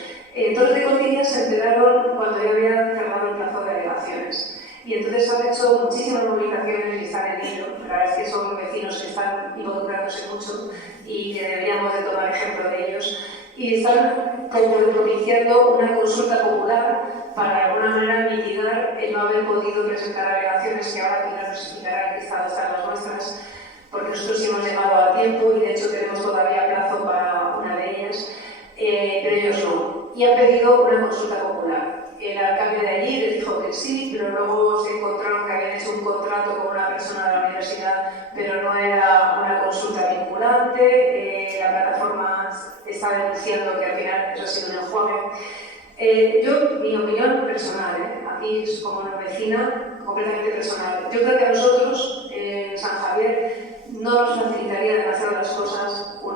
Torres de Cotillas se enteraron cuando ya habían cerrado el plazo de alegaciones. Y entonces han hecho muchísimas movilizaciones y están en ello. La verdad es que son vecinos que están involucrándose mucho y que deberíamos de tomar ejemplo de ellos. Y están propiciando una consulta popular para de alguna manera mitigar el no haber podido presentar alegaciones, que ahora Pilar nos explicará en qué estado están las nuestras, porque nosotros sí hemos llegado a tiempo y de hecho tenemos todavía plazo para una de ellas, pero ellos no. Y han pedido una consulta popular. El alcalde de allí les dijo que sí, pero luego se encontraron que habían hecho un contrato con una persona de la universidad, pero no era una consulta vinculante. La plataforma está denunciando que al final eso ha sido un enjuague. Yo, mi opinión personal, aquí es como una vecina, completamente personal. Yo creo que a nosotros, en San Javier, no nos facilitaría demasiado las cosas un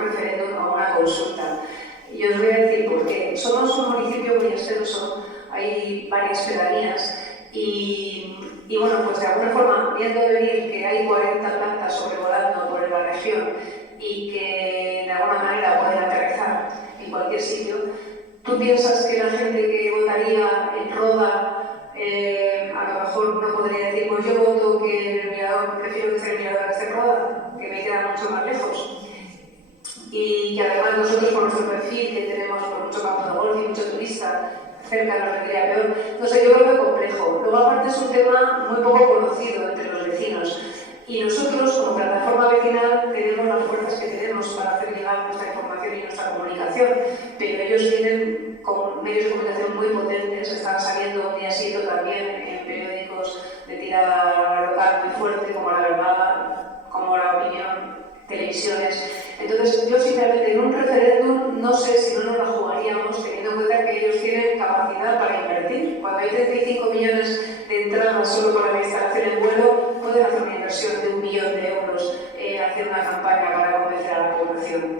referéndum o una consulta. Y os voy a decir por qué. Somos un municipio muy extenso, hay varias pedanías y bueno, pues de alguna forma, viendo venir que hay 40 plantas sobrevolando por la región y que de alguna manera pueden aterrizar en cualquier sitio, ¿tú piensas que la gente que votaría en Roda a lo mejor no podría decir, pues yo voto que el Mirador, prefiero que sea el Mirador que esté en Roda, que me queda mucho más lejos? Y que además nosotros por nuestro perfil, que tenemos por mucho campo de golf y mucho turista, cerca nos vendría peor. Entonces yo creo que es complejo. Luego aparte es un tema muy poco conocido entre los vecinos. Y nosotros como plataforma vecinal tenemos las fuerzas que tenemos para hacer llegar nuestra información y nuestra comunicación, pero ellos tienen como medios de comunicación muy potentes, están saliendo un día así también en periódicos de tirada local muy fuerte como La Verdad, como La Opinión, televisiones. Entonces, yo sinceramente en un referéndum no sé si no nos la jugaríamos, teniendo en cuenta que ellos tienen capacidad para invertir. Cuando hay 35 millones de entradas solo para la instalación en vuelo, pueden hacer una inversión de 1 millón de euros, hacer una campaña para convencer a la población.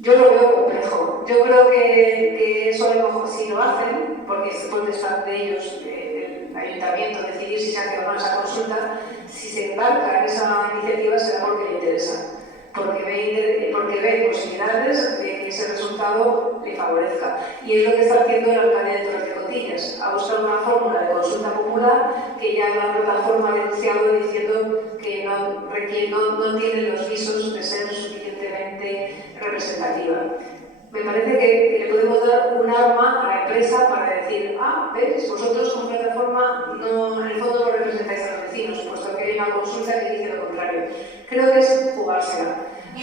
Yo lo veo complejo. Yo creo que eso a lo mejor si lo hacen, porque se puede estar de ellos, el ayuntamiento, decidir si se hace o no esa consulta, si se embarca en esa iniciativa será porque le interesa. Porque ve posibilidades de que ese resultado le favorezca. Y es lo que está haciendo el alcalde de Torres de Cotillas. Ha buscado una fórmula de consulta popular que ya la plataforma ha denunciado diciendo que no tiene los visos de ser suficientemente representativa. Me parece que le podemos dar un arma a la empresa para decir, ¿ves? Vosotros como plataforma en el fondo no representáis a los vecinos, puesto que hay una consulta que dice lo contrario. Creo que es jugársela.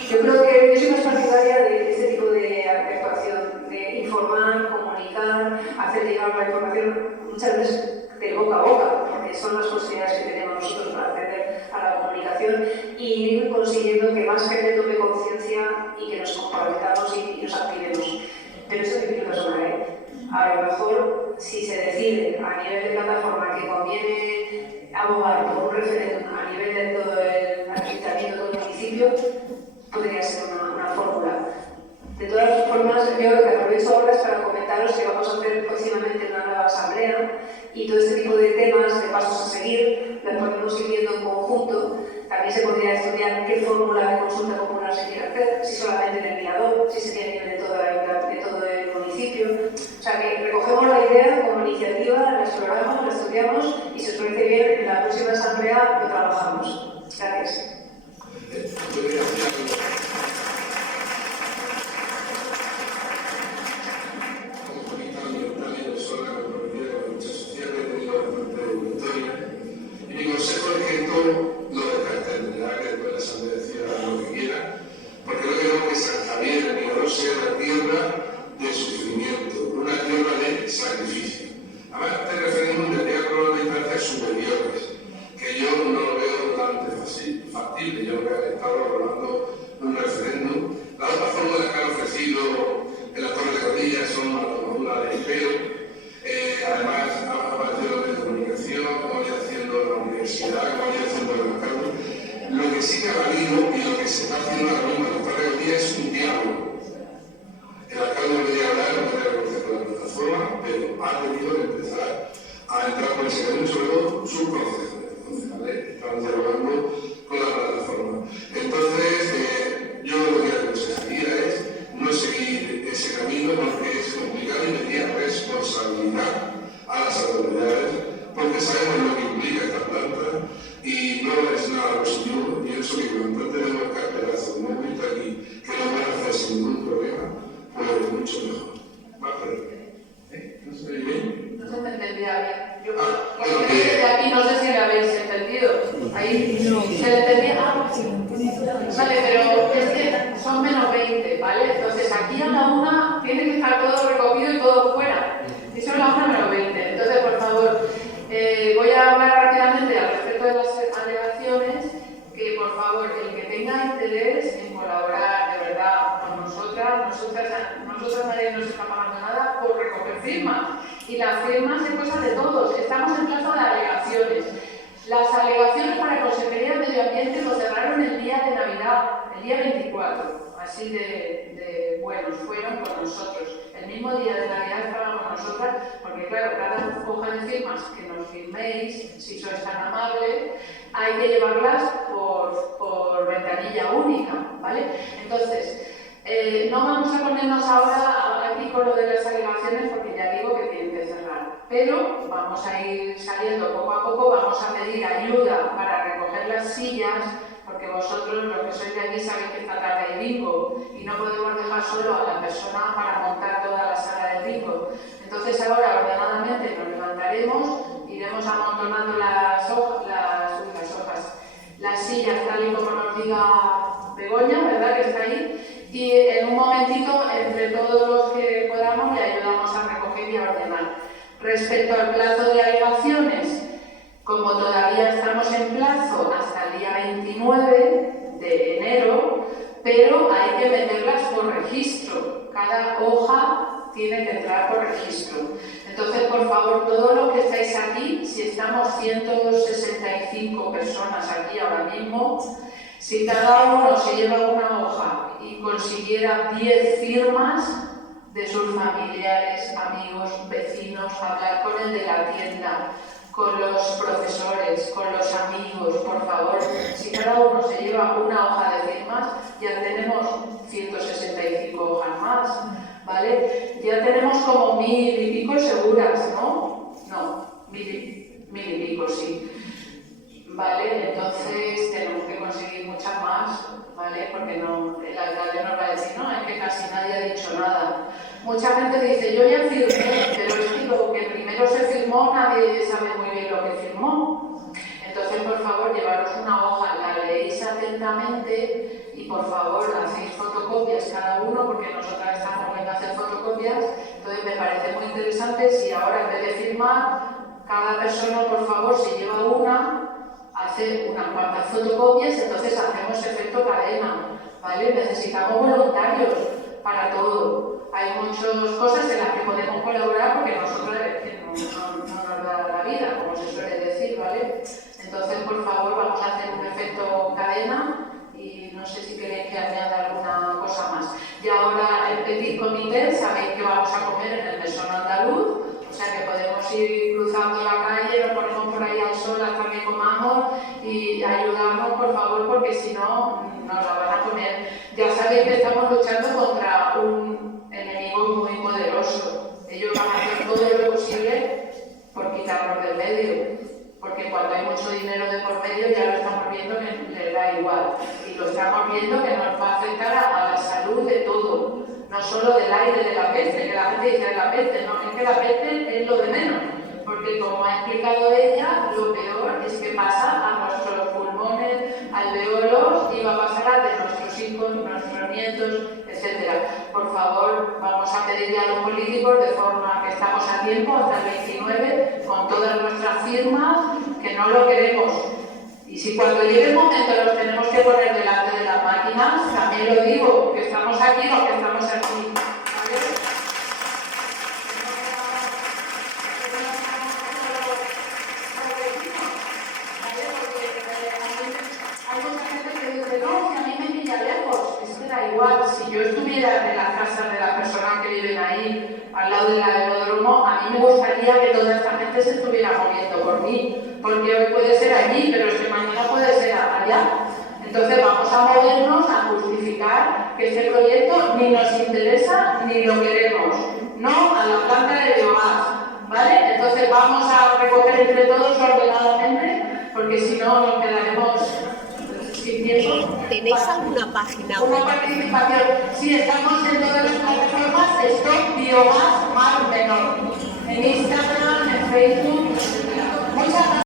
Yo creo que yo soy más partidaria de este tipo de actuación, de informar, comunicar, hacer llegar la información muchas veces de boca a boca, porque son las posibilidades que tenemos nosotros para acceder a la comunicación y ir consiguiendo que más gente tome conciencia y que nos comprometamos y nos activemos. Pero eso es mi personal, A lo mejor, si se decide a nivel de plataforma que conviene abogar por un referéndum a nivel de todo el ayuntamiento, todo el municipio, podría ser una fórmula. De todas formas, yo lo que aprovecho ahora es para comentaros que vamos a hacer próximamente una nueva asamblea y todo este tipo de temas, de pasos a seguir, los podemos ir viendo en conjunto. También se podría estudiar qué fórmula de consulta popular se quiere hacer, si solamente en el Mirador, si sería a nivel de todo el municipio. O sea, que recogemos la idea como iniciativa, la exploramos, la estudiamos y si os parece bien, en la próxima asamblea lo trabajamos. Gracias. Y mi consejo es que esto lo descartemos, ya que después la asamblea decida lo que quiera, porque no queremos que San Javier ni Oro sea una tierra de sufrimiento, una tierra de sacrificio. Además, este referéndum tendría que las distancias superiores, que yo no lo veo bastante factible. Yo creo que he estado hablando de un referéndum. Las otras fórmulas que han ofrecido en las Torres de Cordilla son una de espero. Además, ha aparecido los medios de comunicación, como vaya haciendo la universidad, como vaya haciendo el alcalde. Lo que sí que ha valido y lo que se está haciendo ahora mismo en las Torres de Cordilla es un diálogo. El alcalde no podía hablar, no podía reconocer con la plataforma, pero ha tenido que empezar a entrar por ese camino, sobre todo sus concejales. Estaban dialogando con la plataforma. Entonces, yo lo que aconsejaría es no seguir ese camino porque es complicado y pedir responsabilidad a las autoridades, porque sabemos lo que implica esta planta y no es nada positivo. Pienso que cuando tenemos carpetazos, como hemos visto aquí, que lo van a hacer sin ningún problema, pues mucho mejor. ¿No se ve bien? No se me entendía bien. Yo porque desde aquí no sé si me habéis entendido. Ahí se le entendía. Vale, pero es que son menos 20, ¿vale? Entonces aquí a la 1 tiene que estar todo recogido y todo fuera. Y son las 1 menos 20. Entonces, por favor, voy a hablar rápidamente al respecto de las alegaciones. Que por favor, el que tenga interés en colaborar de verdad con nosotras nadie nos está pagando nada por recoger firmas. Y las firmas es cosa de todos. Estamos en plazo de alegaciones. Las alegaciones para la Consejería de Medio Ambiente lo cerraron el día de Navidad, el día 24. Así de buenos fueron con nosotros. El mismo día de Navidad estaban con nosotras, porque claro, cada hoja de firmas que nos firméis, si sois tan amables, hay que llevarlas por ventanilla única, ¿vale? Entonces, no vamos a ponernos ahora aquí con lo de las alegaciones porque ya digo que tienen que cerrar, pero vamos a ir saliendo poco a poco, vamos a pedir ayuda para recoger las sillas, porque vosotros, los que sois de aquí, sabéis que esta tarde hay bingo y no podemos dejar solo a la persona para montar toda la sala del bingo. Entonces ahora ordenadamente nos levantaremos, iremos amontonando las sillas tal y como nos diga Begoña, ¿verdad? Que está ahí. Y en un momentito, entre todos los que podamos, le ayudamos a recoger y a ordenar. Respecto al plazo de alegaciones, como todavía estamos en plazo hasta el día 29 de enero, pero hay que meterlas por registro. Cada hoja tiene que entrar por registro. Entonces, por favor, todos los que estáis aquí, si estamos 165 personas aquí ahora mismo, si cada uno se lleva una hoja y consiguiera 10 firmas de sus familiares, amigos, vecinos, hablar con el de la tienda, con los profesores, con los amigos, por favor, si cada uno se lleva una hoja de firmas, ya tenemos 165 hojas más, ¿vale? Ya tenemos como 1000 y pico seguras, ¿no? No, 1000 y pico, sí. Vale, entonces tenemos que conseguir muchas más, ¿vale? Porque no, el alcalde nos va a decir, no, es que casi nadie ha dicho nada. Mucha gente dice, yo ya firmé, pero es que lo que primero se firmó, nadie sabe muy bien lo que firmó. Entonces, por favor, llevaros una hoja, la leéis atentamente y, por favor, hacéis fotocopias cada uno, porque nosotras estamos viendo a hacer fotocopias. Entonces, me parece muy interesante si ahora, en vez de firmar, cada persona, por favor, se lleva una, hace unas cuantas fotocopias, entonces hacemos efecto cadena, ¿vale? Necesitamos voluntarios para todo. Hay muchas cosas en las que podemos colaborar porque nosotros no nos da la vida, como se suele decir, ¿vale? Entonces, por favor, vamos a hacer un efecto cadena y no sé si queréis que añada alguna cosa más. Y ahora, el petit comité, sabéis que vamos a comer en el mesón andaluz, o sea que podemos ir cruzando la calle, nos ponemos por ahí al sol hasta que comamos y ayudarnos, por favor, porque si no, nos la van a comer. Ya sabéis que estamos luchando contra un enemigo muy poderoso. Ellos vamos a hacer todo lo posible por quitarnos del medio. Porque cuando hay mucho dinero de por medio ya lo estamos viendo que les da igual. Y lo estamos viendo que nos va a afectar a la salud de todo. No solo del aire, de la peste, que la gente dice de la peste, no, es que la peste es lo de menos. Porque como ha explicado ella, lo peor es que pasa a nuestros pulmones, alveolos y va a pasar a de nuestros hijos, nuestros nietos, etc. Por favor, vamos a pedirle a los políticos de forma que estamos a tiempo hasta el 29 con todas nuestras firmas que no lo queremos. Y si cuando llegue el momento los tenemos que poner delante de las máquinas, también lo digo, que estamos aquí los que estamos aquí. Igual, si yo estuviera en las casas de las personas que viven ahí, al lado del aeródromo, a mí me gustaría que toda esta gente se estuviera moviendo por mí, porque hoy puede ser allí, pero es que mañana puede ser allá. Entonces vamos a movernos a justificar que este proyecto ni nos interesa ni lo queremos, no a la planta de biogás, ¿vale? Entonces vamos a recoger entre todos ordenadamente, porque si no nos quedaremos... ¿Tenéis alguna página web? Una participación. Sí, estamos en todas las plataformas. Stop Biogás Mar Menor. En Instagram, en Facebook, etc. Muchas gracias.